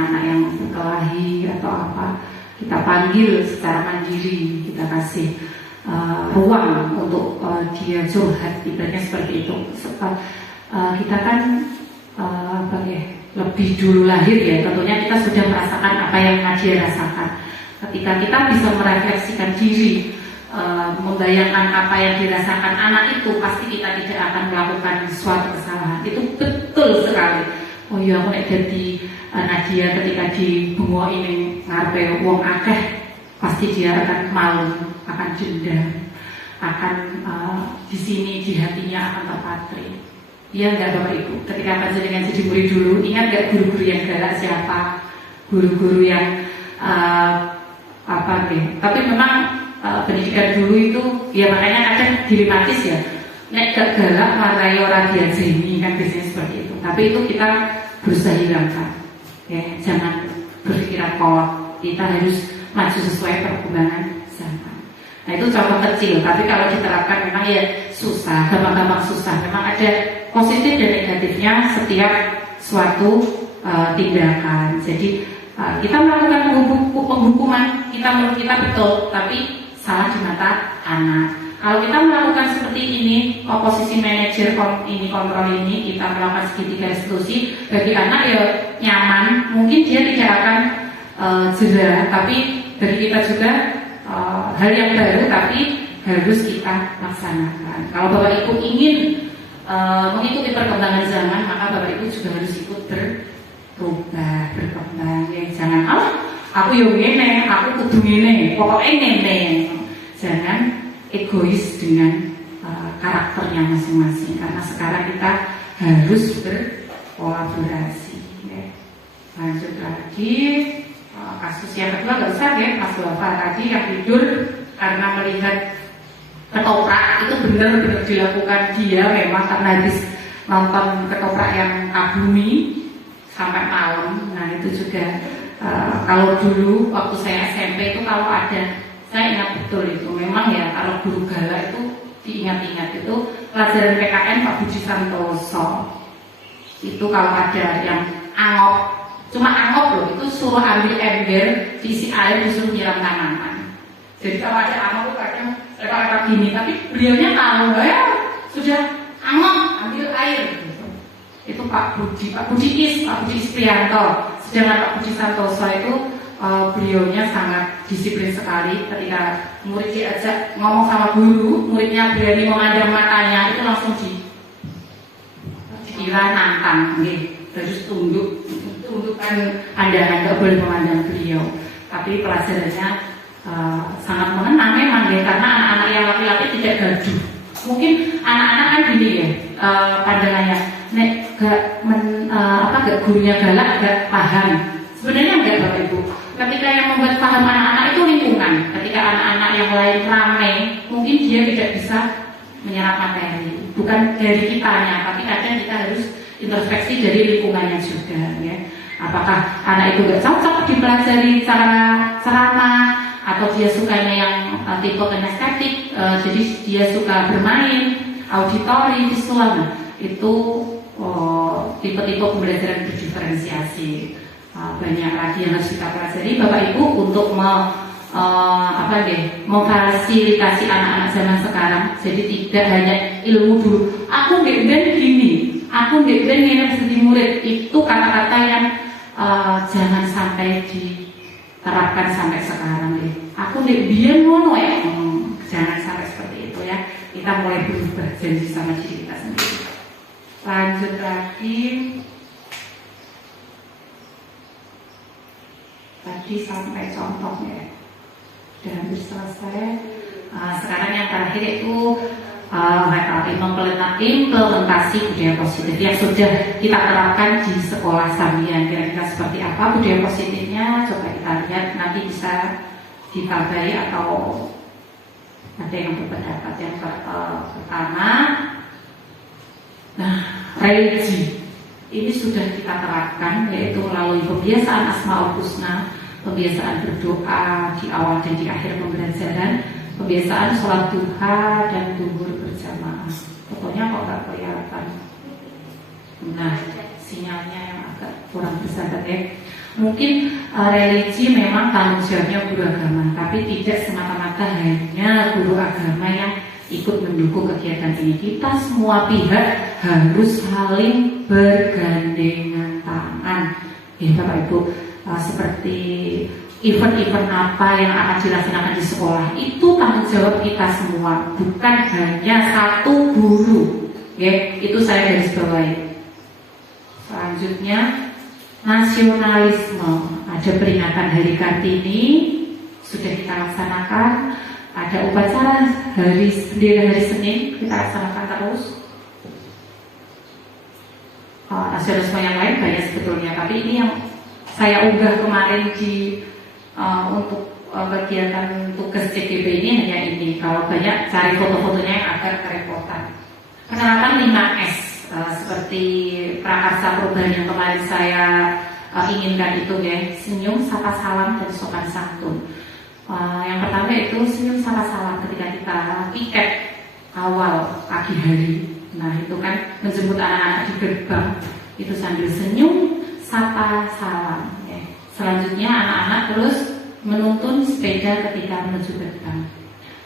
anak-anak yang berkelahi atau apa, kita panggil secara mandiri, kita kasih ruang untuk dia curhat, ibaratnya seperti itu. Kita kan lebih dulu lahir ya, tentunya kita sudah merasakan apa yang Nadia rasakan. Ketika kita bisa merefleksikan diri, membayangkan apa yang dirasakan anak itu, pasti kita tidak akan melakukan suatu kesalahan. Itu betul sekali. Oh iya, aku jadi Nadia ketika di bengo ini ngarepe wong akeh, pasti dia akan malu, akan dendam, akan di sini di hatinya akan terpatri. Iya enggak Bapak Ibu? Ketika panjenengan jadi murid dulu, ingat enggak guru-guru yang galak siapa? Guru-guru yang tapi memang pendidikan dulu itu ya makanya kadang dilematis ya. Nek gak galak marai ora diajeni kan biasanya seperti itu. Tapi itu kita berusaha hilangkan. Ya, jangan berpikiran kolot. Kita harus maju sesuai perkembangan zaman. Nah itu contoh kecil, tapi kalau diterapkan memang ya susah, gampang-gampang susah. Memang ada positif dan negatifnya setiap suatu tindakan. Jadi kita melakukan penghukuman, menurut kita betul, tapi salah di mata anak. Kalau kita melakukan seperti ini, posisi manajer kontrol ini, kita melakukan segitiga institusi, bagi anak ya nyaman, mungkin dia tidak akan jerah, tapi bagi kita juga hal yang baru, tapi harus kita laksanakan. Kalau Bapak Ibu ingin mengikuti perkembangan zaman, maka Bapak Ibu juga harus ikut berubah, berkembang. Ya, jangan aku yang ngene, aku kudu ngene, pokoknya ngene. Jangan egois dengan karakternya masing-masing, karena sekarang kita harus berkolaborasi. Ya. Lanjut lagi, kasus yang kedua nggak usah ya, Mas Wafa tadi yang tidur karena melihat ketoprak itu benar-benar dilakukan dia memang karena habis nonton ketoprak yang kabumi sampai malam. Nah itu juga kalau dulu waktu saya SMP itu kalau ada, saya ingat betul itu memang ya, kalau guru galak itu diingat-ingat itu pelajaran PKN Pak Budi Santoso itu kalau ada yang angop, cuma angop loh, itu suruh ambil ember, diisi air, disuruh nyiram tanaman. Jadi kalau ada angop itu kadang lepas gini, tapi beliaunya tahu ya sudah angop, ambil air gitu. Itu Pak Budi Isprianto. Sedangkan Pak Budi Santoso itu beliaunya sangat disiplin sekali. Ketika murid diajak ngomong sama guru, muridnya berani memandang matanya, itu langsung dikira nantang, terus tundukkan pandangan, nggak boleh memandang beliau. Tapi pelajarannya sangat mengenang memang ya, karena anak-anak yang laki-laki tidak gaduh. Mungkin anak-anak kan gini ya pandangannya, nek gak gurunya galak gak paham. Sebenarnya enggak Bapak Ibu. Ketika yang membuat paham anak-anak itu lingkungan. Ketika anak-anak yang lain ramai, mungkin dia tidak bisa menyerap materi. Bukan dari kitanya, tapi kadang kita harus introspeksi dari lingkungannya juga ya. Apakah anak itu gak cocok dipelajari cara ceramah, atau dia sukanya yang tipe kinestetik, jadi dia suka bermain, auditori, visual. Itu tipe-tipe pembelajaran berdiferensiasi. Banyak lagi yang harus kita pelajari Bapak Ibu untuk memfasilitasi anak-anak zaman sekarang. Jadi tidak hanya ilmu dulu. Aku nggak gini, aku nggak ini jadi murid. Itu kata-kata yang jangan sampai diterapkan sampai sekarang deh. Aku nggak biar ngono ya. Jangan sampai seperti itu ya. Kita mulai berubah janji sama diri kita sendiri. Lanjut lagi. Tadi sampai contohnya sudah hampir selesai. Sekarang yang terakhir itu implementasi budaya positif yang sudah kita terapkan di sekolah sambian. Kira-kira seperti apa budaya positifnya? Coba kita lihat, nanti bisa ditambahi atau ada yang berpendapat. Yang pertama, religi ini sudah kita terapkan, yaitu melalui kebiasaan Asmaul Husna, kebiasaan berdoa di awal dan di akhir pembelajaran, kebiasaan sholat duha dan zuhur berjamaah. Pokoknya kok nggak kelihatan. Nah, sinyalnya yang agak kurang bersahabat ya. Mungkin religi memang tanggung jawabnya guru agama, tapi tidak semata-mata hanya guru agama yang ikut mendukung kegiatan ini. Kita semua pihak harus saling bergandengan tangan. Ya Bapak Ibu, seperti event-event apa yang akan dilaksanakan di sekolah, itu tanggung jawab kita semua, bukan hanya satu guru. Ya, itu saya garis bawahi. Selanjutnya, nasionalisme. Ada peringatan Hari Kartini, sudah kita laksanakan. Ada upacara bendera hari Senin, kita laksanakan terus. Nasionalisme yang lain banyak sebetulnya, tapi ini yang saya unggah kemarin di untuk kegiatan tugas CGB ini hanya ini. Kalau banyak cari foto-fotonya yang agak kerepotan. Penerapan 5S seperti prakarsa perubahan yang kemarin saya inginkan itu ya, senyum, sapa salam, dan sopan santun. Yang pertama itu senyum sapa salam ketika kita piket awal pagi hari. Nah itu kan menjemput anak-anak di gerbang, itu sambil senyum sapa salam ya. Selanjutnya anak-anak terus menuntun sepeda ketika menuju gerbang.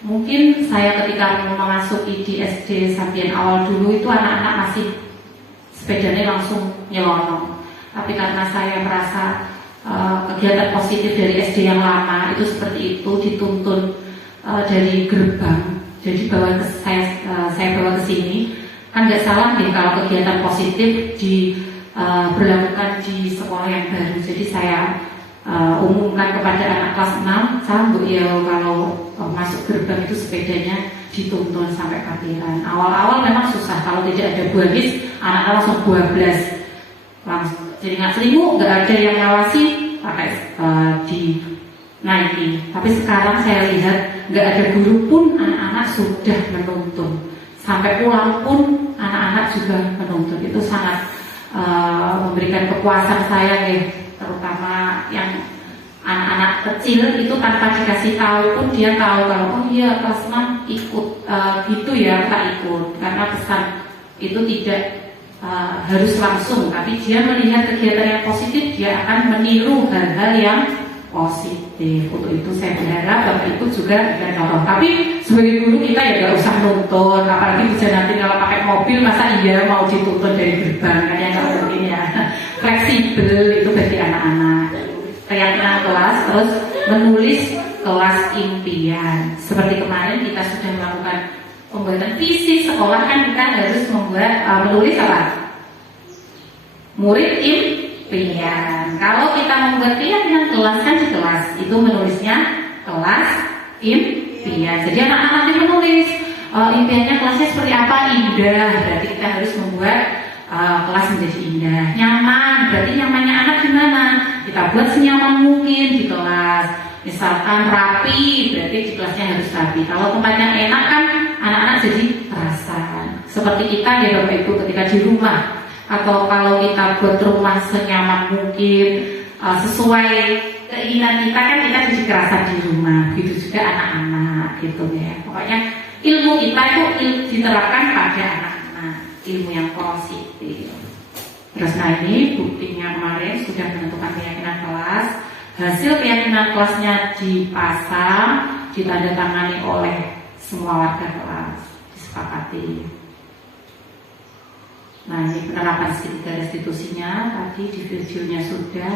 Mungkin saya ketika mau memasuki di SD Sambian awal dulu itu anak-anak masih sepedanya langsung nyelonong. Tapi karena saya merasa kegiatan positif dari SD yang lama itu seperti itu, dituntun dari gerbang. Jadi saya bawa ke sini, kan nggak salah deh kalau kegiatan positif berlakukan di sekolah yang baru. Jadi saya umumkan kepada anak kelas 6, sambut ya kalau masuk gerbang itu sepedanya dituntun sampai parkiran. Awal-awal memang susah, kalau tidak ada buanis, anak-anak langsung 12 langsung. Jadi nggak selimut, nggak ada yang ngawasi, pakai dinaikin. Tapi sekarang saya lihat nggak ada guru pun anak-anak sudah menuntun. Sampai pulang pun anak-anak juga menuntun. Itu sangat memberikan kepuasan saya deh, terutama yang anak-anak kecil itu tanpa dikasih tahu pun dia tahu kalau oh iya kelas 6 ikut gitu ya, tak ikut. Karena pesan itu tidak harus langsung, tapi dia melihat kegiatan yang positif, dia akan meniru hal-hal yang positif. Untuk itu saya berharap Bapak Ibu juga tidak contoh. Tapi sebagai guru kita ya nggak usah nuntun, apalagi bisa nanti kalau pakai mobil masa iya mau dituntun dari gerbang, kan ya nggak mungkin ya. Fleksibel itu bagi anak-anak. Keyakinan kelas, terus menulis kelas impian. Seperti kemarin kita sudah melakukan pembuatan visi sekolah, kan kita harus menulis apa? Murid impian. Kalau kita membuat keyakinan kelas kan di kelas itu menulisnya kelas impian. Jadi anak-anak nanti menulis impiannya kelasnya seperti apa, indah. Berarti kita harus membuat kelas menjadi indah. Nyaman, berarti nyamannya anak gimana? Kita buat senyaman mungkin di kelas. Misalkan rapi, berarti di kelasnya harus rapi. Kalau tempatnya enak kan anak-anak jadi perasaan. Seperti kita ya Bapak Ibu ketika di rumah, atau kalau kita buat rumah senyaman mungkin sesuai keinginan kita kan kita jadi kerasan di rumah. Gitu juga anak-anak gitu ya. Pokoknya ilmu kita itu diterapkan pada anak-anak, ilmu yang positif. Terus nah ini buktinya kemarin sudah menentukan keyakinan kelas. Hasil keyakinan kelasnya dipasang, ditandatangani oleh semua warga kelas, disepakati. Nah ini penerapan segitiga restitusinya tadi di videonya sudah.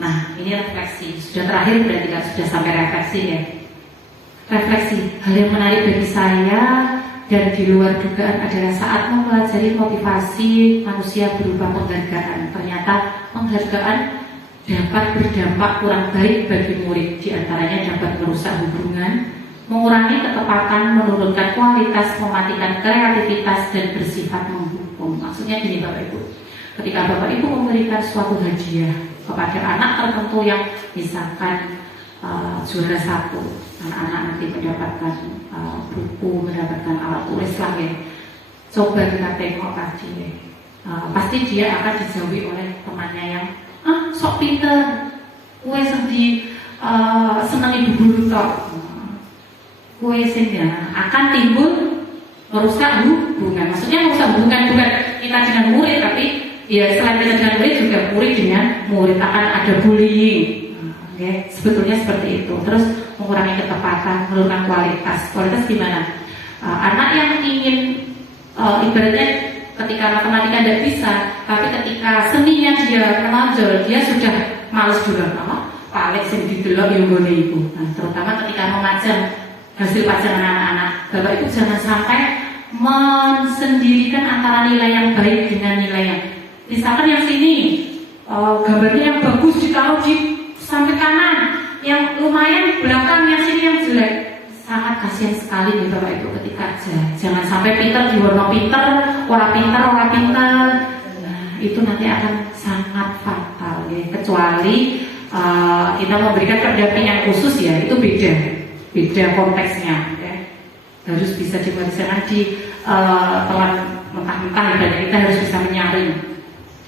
Nah ini refleksi, sudah terakhir berarti kan sudah sampai refleksi ya. Refleksi, hal yang menarik bagi saya dan di luar dugaan adalah saat mempelajari motivasi manusia berupa penghargaan. Ternyata penghargaan dapat berdampak kurang baik bagi murid, diantaranya dapat merusak hubungan, mengurangi ketepatan, menurunkan kualitas, mematikan kreativitas, dan bersifat menghukum. Maksudnya gini Bapak Ibu, ketika Bapak Ibu memberikan suatu hadiah kepada anak tertentu yang misalkan juara 1, anak-anak nanti mendapatkan buku, mendapatkan alat tulis lah ya. Coba kita tengok tadi ya. Pasti dia akan dijauhi oleh temannya yang sok pinter, kue sedih, senang ibu guru tok. Kue sehingga akan timbul merusak hubungan. Maksudnya merusak hubungan bukan kita dengan murid, tapi Ya selain bisa dengan murid juga murid dengan murid akan ada bullying. Oke, sebetulnya seperti itu. Terus mengurangi ketepatan, menurunkan kualitas. Kualitas gimana? Anak yang ingin ibaratnya ketika matematika tidak bisa, tapi ketika seninya dia menonjol, dia sudah males duluan. Paling sing didelok yang gone ibu. Nah, terutama ketika memajang hasil pajangan anak-anak, Bapak Ibu jangan sampai mensendirikan antara nilai yang baik dengan nilai yang, misalkan yang sini gambarnya yang bagus ditaruh di samping kanan, yang lumayan di belakang, yang sini yang jelek. Sangat kasihan sekali nih Bapak Ibu ketika jangan sampai pinter diwarna pinter, orang pinter. Nah, itu nanti akan sangat fatal ya. Kecuali kita memberikan pendampingan khusus ya, itu beda konteksnya ya. Harus bisa jangan telan mentah-mentah dan kita harus bisa menyaring.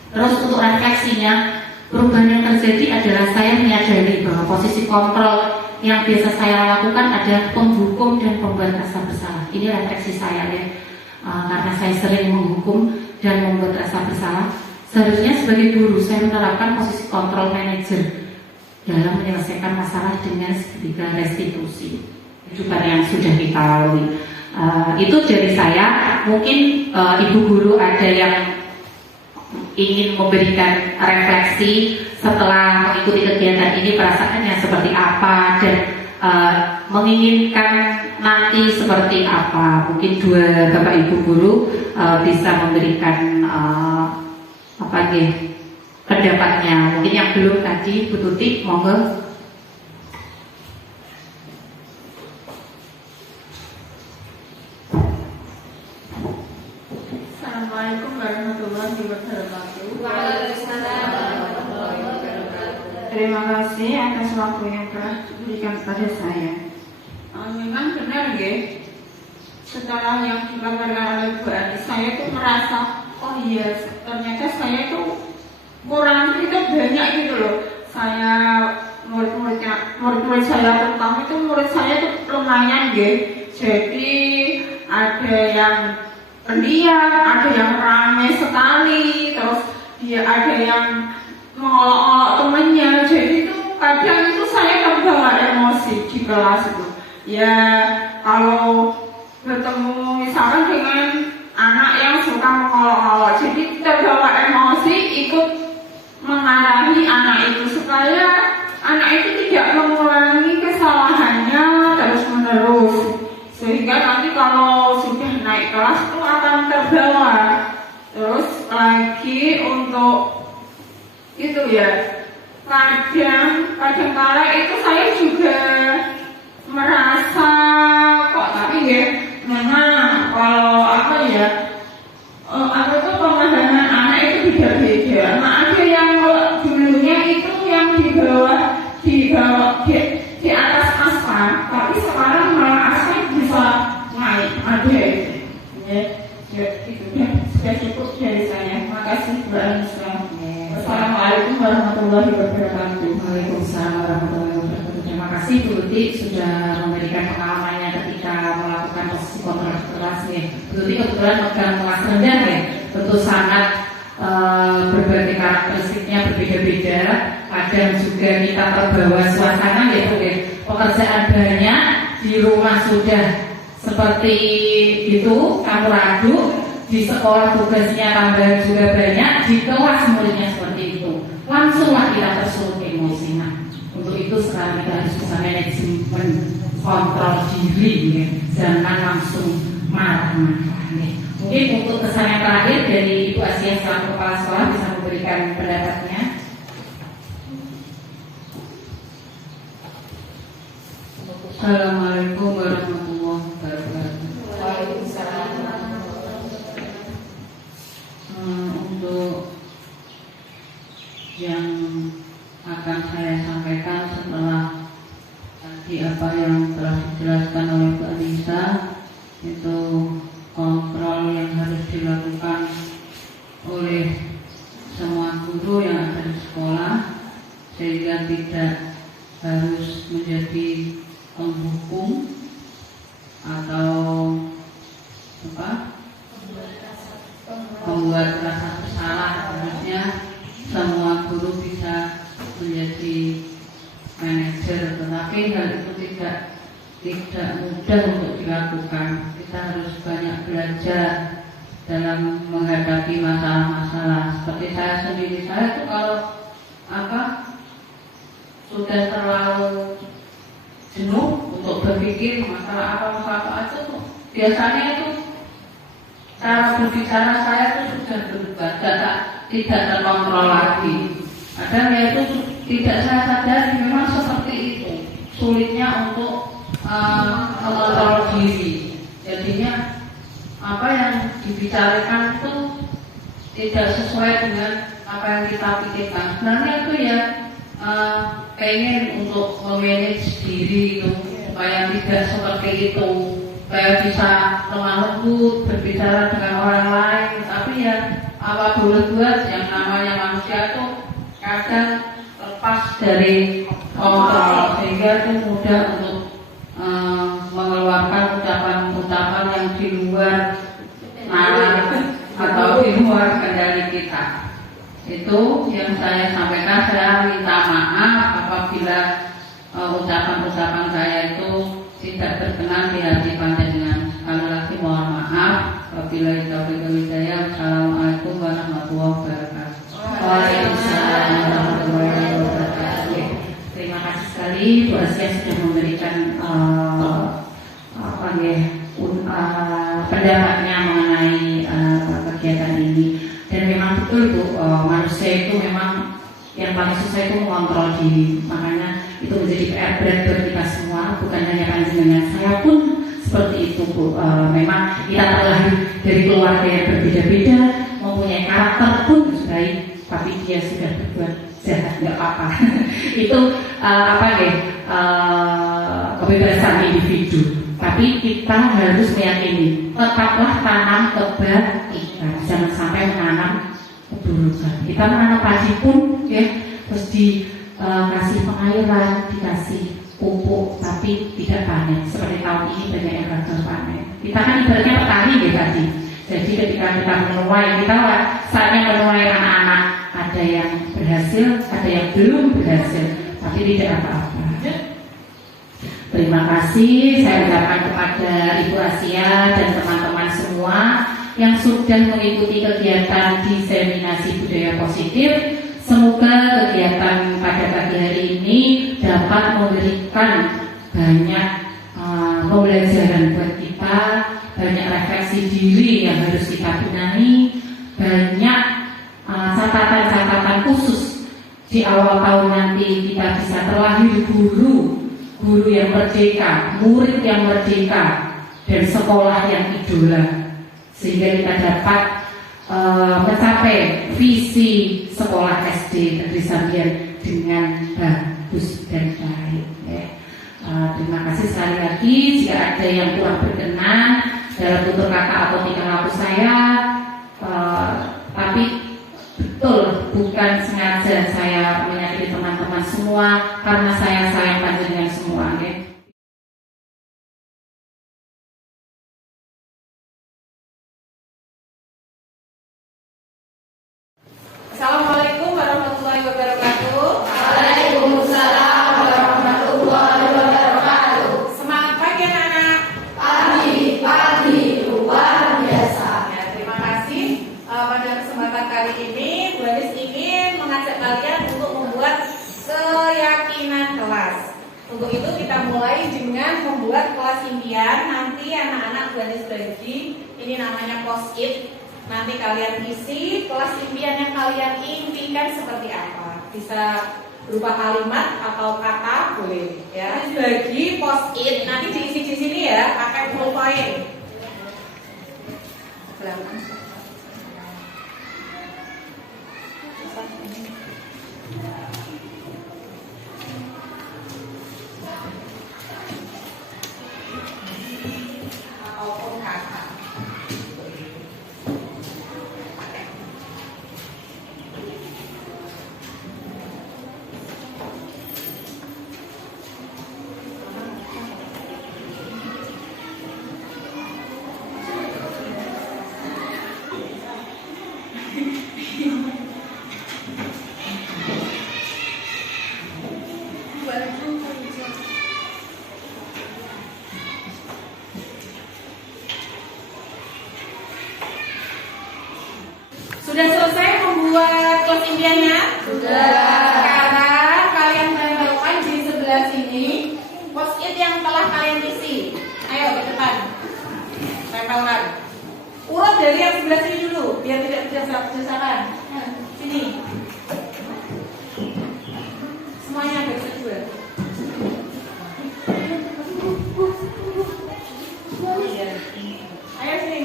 Terus untuk refleksinya, perubahan yang terjadi adalah saya menyadari bahwa posisi kontrol yang biasa saya lakukan adalah penghukum dan pembuat rasa bersalah. Ini refleksi saya ya, karena saya sering menghukum dan membuat rasa bersalah. Seharusnya sebagai guru saya menerapkan posisi kontrol manager dalam menyelesaikan masalah dengan segitiga restitusi. Itu kan yang sudah kita lalui. Itu dari saya. Mungkin ibu guru ada yang ingin memberikan refleksi setelah mengikuti kegiatan ini, perasaannya seperti apa dan menginginkan nanti seperti apa. Mungkin dua Bapak Ibu guru bisa memberikan pendapatnya. Mungkin yang belum tadi Bu Tuti, monggo. Assalamualaikum warahmatullahi wabarakatuh. Terima kasih atas waktu yang telah diberikan kepada saya. Memang benar ya, setelah yang dilakukan oleh Bu Ani, saya tuh merasa, oh iya, ternyata saya tuh kurang itu banyak gitu loh. Saya murid-murid saya terutama itu murid saya tuh lumayan ya. Jadi ada yang pendiam, ada yang ramai sekali, terus dia ada yang mengolok-olok temannya. Jadi itu kadang itu saya terbawa emosi di kelas itu. Ya kalau bertemu misalkan dengan anak yang suka mengolok-olok, jadi terbawa emosi ikut mengarahi anak itu supaya anak itu tidak mengulangi kesalahannya terus menerus, sehingga nanti kalau sudah naik kelas itu akan terbawa. Terus lagi untuk itu ya, kadang kala itu saya juga merasa kok tapi ya memang kalau apa itu pemahaman anak itu beda-beda. Nah, ada yang dulunya itu yang di atas aspal, tapi sekarang malah aspal bisa naik. Ada ya, itu sudah cukup dari saya. Terima kasih Bu Anissa. Assalamualaikum warahmatullahi wabarakatuh. Waalaikumsalam warahmatullahi wabarakatuh. Terima kasih Bu Tuti sudah memberikan pengalamannya ketika melakukan posisi kontrol kelas ya. Bu Tuti kebetulan megang kelas rendah ya, tentu sangat berbagai karakteristiknya berbeda-beda. Kadang juga kita terbawa suasana ya Bu ya. Pekerjaan banyak, di rumah sudah seperti itu campur aduk, di sekolah tugasnya tambahan juga banyak, di kelas muridnya seperti itu. Langsunglah kita tersulut emosi. Nah, untuk itu sekarang kita harus bisa manajemen kontrol diri ya. Jangan langsung marah-marah ya. Mungkin untuk pesan yang terakhir dari Ibu Asia selaku kepala sekolah bisa memberikan pendapatnya. Assalamualaikum warahmatullahi wabarakatuh. Waalaikumsalam. Untuk yang akan saya sampaikan setelah tadi apa yang telah dijelaskan oleh Bu Anissa, itu kontrol yang harus dilakukan oleh semua guru yang ada di sekolah, sehingga tidak harus menjadi penghukum atau membuat rasa bersalah tidak mudah untuk dilakukan. Kita harus banyak belajar dalam menghadapi masalah-masalah. Seperti saya sendiri, saya tuh kalau sudah terlalu jenuh untuk berpikir masalah apa aja tuh, biasanya itu cara berbicara saya tuh sudah berubah, tidak terkontrol lagi. Padahal ya itu tidak saya sadari, memang seperti itu sulitnya untuk mengontrol diri. Jadinya apa yang dibicarakan itu tidak sesuai dengan apa yang kita pikirkan. Sebenarnya itu ya pengen untuk memanage diri itu supaya tidak seperti itu, supaya bisa lemah lembut berbicara dengan orang lain. Tapi ya apa boleh buat, yang namanya manusia itu kadang lepas dari kontrol, sehingga itu mudah untuk mengeluarkan ucapan-ucapan yang di luar nalar atau di luar kendali kita. Itu yang saya sampaikan. Saya minta maaf apabila ucapan-ucapan saya itu tidak berkenan di hati panjenengan. Sekali lagi mohon maaf. Wabillahi taufiq wal hidayah. Assalamualaikum warahmatullahi wabarakatuh. Waalaikumsalam warahmatullahi wabarakatuh. Terima kasih sekali Bu Asia sudah memberikan pendapatnya mengenai kegiatan ini. Dan memang betul Bu, manusia itu memang yang paling susah itu mengontrol diri. Makanya itu menjadi PR berat buat kita semua, bukan hanya panjenengan. Saya pun seperti itu Bu. Memang kita terlahir dari keluarga yang berbeda-beda, mempunyai karakter pun baik, tapi dia sudah berbuat jahat, nggak apa-apa. Itu kebebasan individu. Tapi kita harus meyakini, tetaplah tanam kebaikan, jangan sampai menanam keburukan. Kita menanam padi pun ya, terus dikasih pengairan, dikasih pupuk, tapi tidak panen. Seperti tahun ini banyak yang gagal panen. Kita kan ibaratnya petani ya tadi. Jadi ketika kita menuai, kita saatnya menuai anak-anak. Ada yang berhasil, ada yang belum berhasil, tapi tidak apa-apa. Terima kasih saya ucapkan kepada Ibu Asia dan teman-teman semua yang sudah mengikuti kegiatan diseminasi budaya positif. Semoga kegiatan pada pagi hari ini dapat memberikan banyak pembelajaran buat kita, banyak refleksi diri yang harus kita benahi, banyak catatan-catatan khusus di awal tahun nanti kita bisa terlahir guru yang merdeka, murid yang merdeka, dan sekolah yang idola, sehingga kita dapat mencapai visi sekolah SD Negeri Sambian dengan bagus dan baik. Terima kasih sekali lagi. Jika ada yang kurang berkenan dalam tutur kata atau tingkah laku saya, tapi betul bukan sengaja saya menyakiti teman-teman semua, karena saya sayang panjenengan semua. Assalamualaikum warahmatullahi wabarakatuh. Waalaikumsalam warahmatullahi wabarakatuh. Semangat pagi anak-anak. Pagi luar biasa. Ya, terima kasih. Pada kesempatan kali ini Bu Anis ingin mengajak kalian untuk membuat keyakinan kelas. Untuk itu kita mulai dengan membuat kelas impian. Nanti anak-anak Bu Anis bagi, ini namanya post-it. Nanti kalian isi kelas impian yang kalian impikan seperti apa. Bisa berupa kalimat atau kata boleh ya. Bagi post-it nanti diisi di sini ya, pakai pulpen. Ataupun kata. Sudah selesai membuat kelas impiannya? Sekarang kalian tempelkan di sebelah sini post-it yang telah kalian isi. Ayo ke depan. Tempelkan. Urut dari yang sebelah sini dulu, biar tidak berdesak-desakan. Sini. Semuanya ada dua. Ayo sini.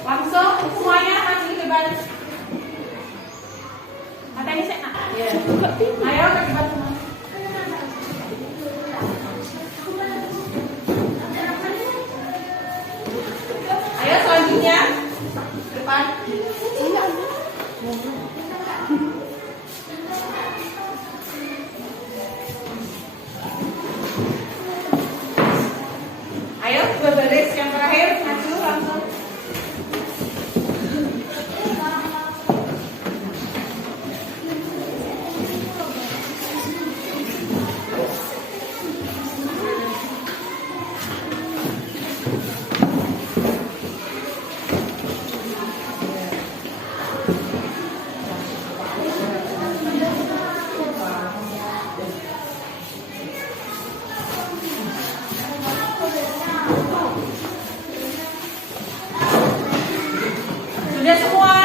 Langsung semuanya maju ke depan. Matanya saya. Ya. Ayo ke depan semua. Ayo selanjutnya depan. Ayo dua baris yang terakhir maju langsung. Sudah semua?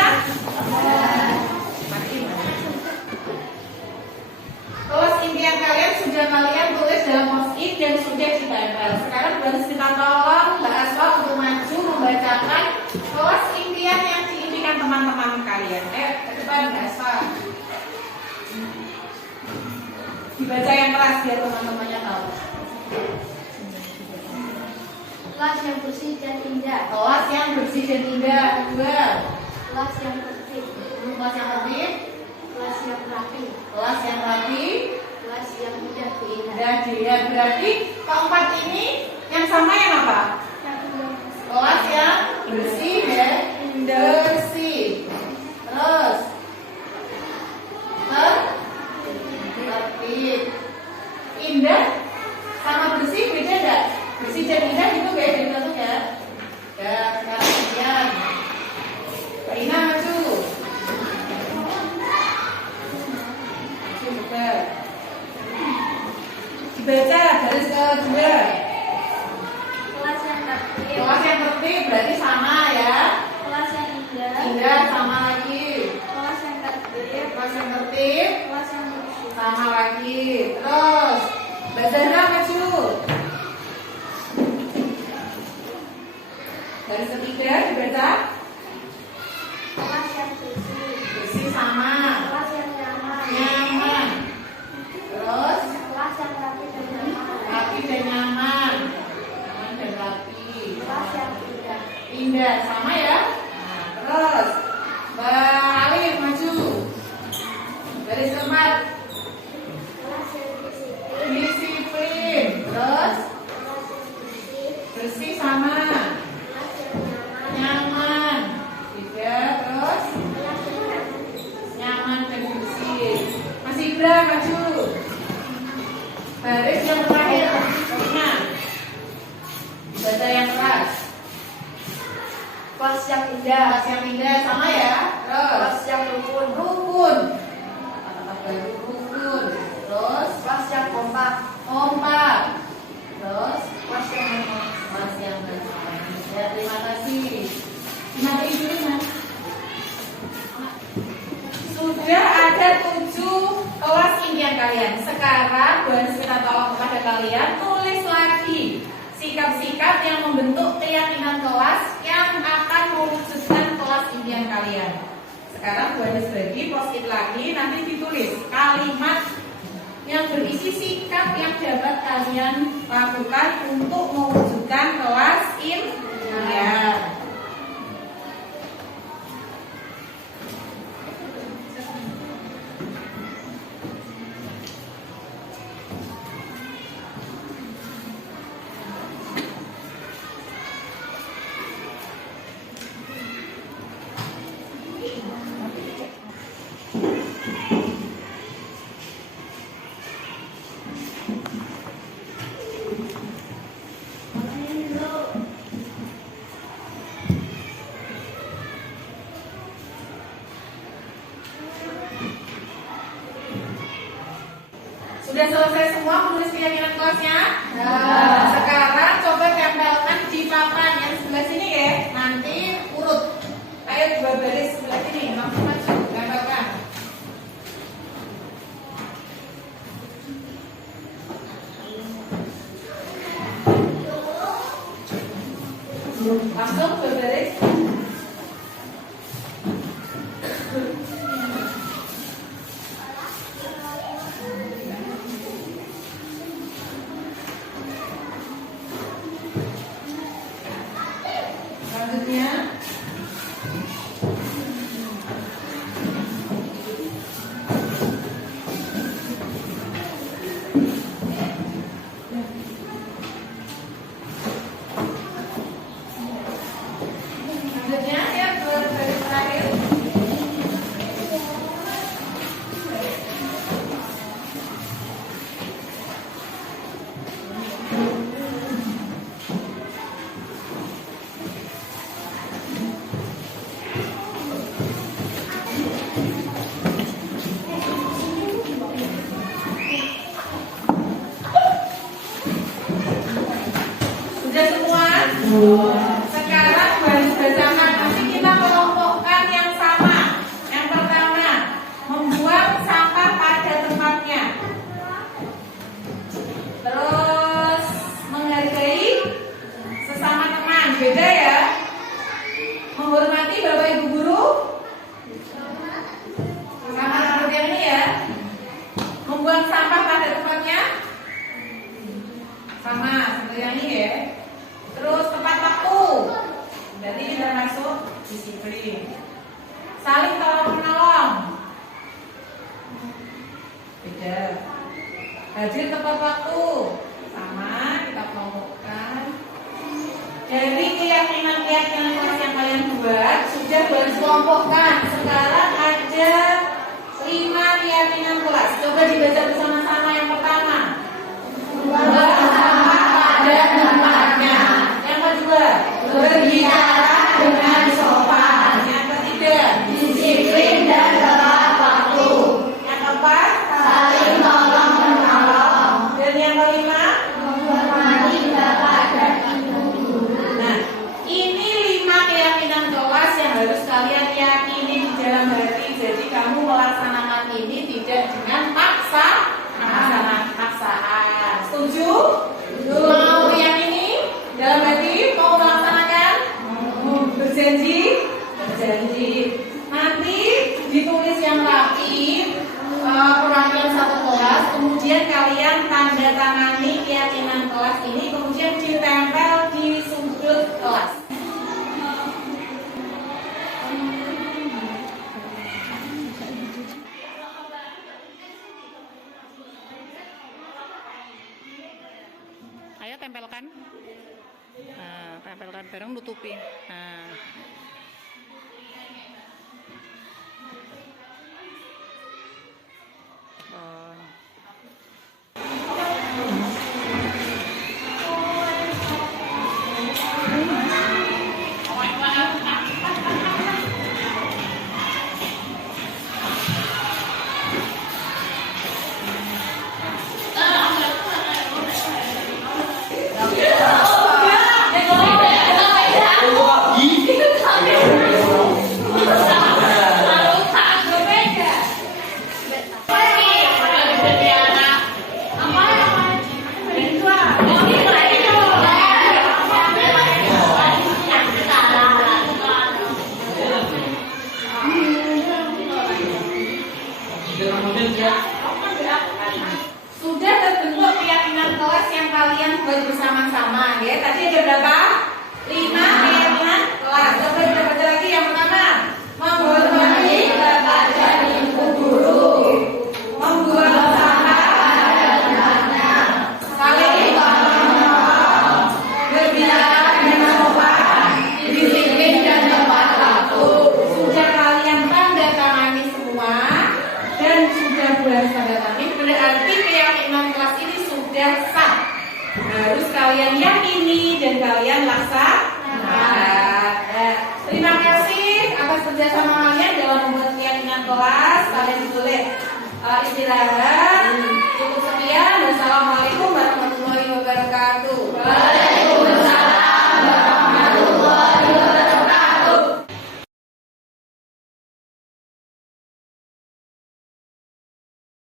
Kelas impian kalian sudah kalian tulis dalam post-it dan sudah ditempel. Sekarang harus kita tolong Mbak Aswa untuk maju membacakan kelas impian yang diimpikan teman-teman kalian. Ayo ke depan Mbak Aswa. Dibaca yang keras biar teman-temannya tahu. Kelas yang bersih dan indah. Kelas yang bersih dan indah. Dua. Kelas yang tertib. Kelas yang tertib. Kelas yang rapi. Kelas yang rapi. Kelas yang mudah diingat. Mudah dilihat. Berarti keempat ini yang sama yang apa? Kelas yang bersih dan bersih. Terus tertib. Indah sama bersih beda enggak? Bersih dan indah itu beda satu ya. Ya, sekarang kemudian Mbak Ina maju. Coba dibaca baris kedua. Kelas yang tertib. Kelas yang tertib berarti sama ya. Kelas yang indah. Indah sama lagi. Kelas yang tertib. Kelas yang tertib Kelas yang bersih. sama lagi. Terus Mbak Zahra maju. Baris ketiga dibaca. Kelas yang bersih. Bersih sama. Kelas yang nyaman. Nyaman. Terus Kelas yang rapi dan nyaman. rapi dan nyaman. Nyaman dan rapi. Kelas yang indah. Indah sama ya. Nah, terus Mbak Alif maju. Baris keempat. Kelas yang disiplin. Disiplin. Terus Kelas yang bersih. bersih sama. Kelas yang nyaman. Nyaman. Tiga. Terus Kelas yang nyaman dan bersih. Mas Ibra maju. Baris yang terakhir. Pokoknya baca yang keras. Kelas yang indah. Kelas yang indah sama ya. Terus Kelas yang rukun. rukun. Kata-kata baru rukun. Terus Kelas yang kompak. kompak. Terus Kelas yang nyaman. kelas yang bersahabat. Ya, terima kasih. Materi dulu Mas. Sudah ada 7 kelas impian kalian. Sekarang boleh kita tolong kepada kalian tulis lagi sikap-sikap yang membentuk keyakinan kelas yang akan mewujudkan kelas impian kalian. Sekarang boleh bagi post-it lagi, nanti ditulis kalimat yang berisi sikap yang dapat kalian lakukan untuk mewujudkan kelas impian. Sudah selesai semua menulis keyakinan kelasnya? Sekarang coba tempelkan di papan yang sebelah sini ya. Nanti urut. Ayo dua baris sebelah sini. Langsung maju. Tempelkan. Langsung dua baris. Selanjutnya ya dua baris terakhir. Sudah semua? Sekarang baris bersama. Nanti kita kelompokkan yang sama. Yang pertama, membuang sampah pada tempatnya. Terus menghargai sesama teman. Beda ya. Menghormati Bapak Ibu guru. Sama seperti yang ini ya. Membuang sampah pada tempatnya. Sama seperti yang ini ya. Terus tepat waktu. Berarti ini termasuk disiplin. Saling tolong menolong. Beda. Hadir tepat waktu. Sama, kita kelompokkan. Dari keyakinan-keyakinan kelas yang kalian buat sudah baris kelompokkan. Sekarang ada 5 keyakinan kelas. Coba dibaca bersama-sama. Yang pertama, membuang sampah pada tempatnya. Yang kedua, berbicara dengan sopan. Yang ketiga, disiplin dan tepat waktu. Yang keempat, saling tolong menolong. Dan yang kelima, menghormati bapak dan ibu guru. Nah, ini 5 keyakinan kelas yang harus kalian yakini di dalam hati. Jadi kamu melaksanakan ini tidak dengan paksaan. Setuju? Mau meyakini dalam hati, mau melaksanakan? Berjanji? Nanti ditulis yang rapi, perwakilan satu kelas, kemudian kalian tanda tangani keyakinan kelas ini, kemudian ditempel di sudut kelas. Ayo tempelkan. Nah, tempelkan bareng, nutupi. Nah. Sudah terbentuk keyakinan kelas yang kalian buat bersama-sama ya. Tadi ada berapa? 5 keyakinan kelas. Coba kita baca lagi. Yang pertama, menghormati bapak dan ibu guru, membuang sampah pada tempatnya, saling tolong, berbicara dengan sopan, disiplin dan tepat waktu. Sudah kalian tanda tangani semua dan sudah bulan tanda tangani. Berarti keyakinan kelas ini sudah sah. Harus kalian yakini dan kalian laksanakan. Terima kasih atas kerjasama kalian dalam membuat keyakinan kelas. Kalian boleh istirahat. Cukup sekian. Assalamualaikum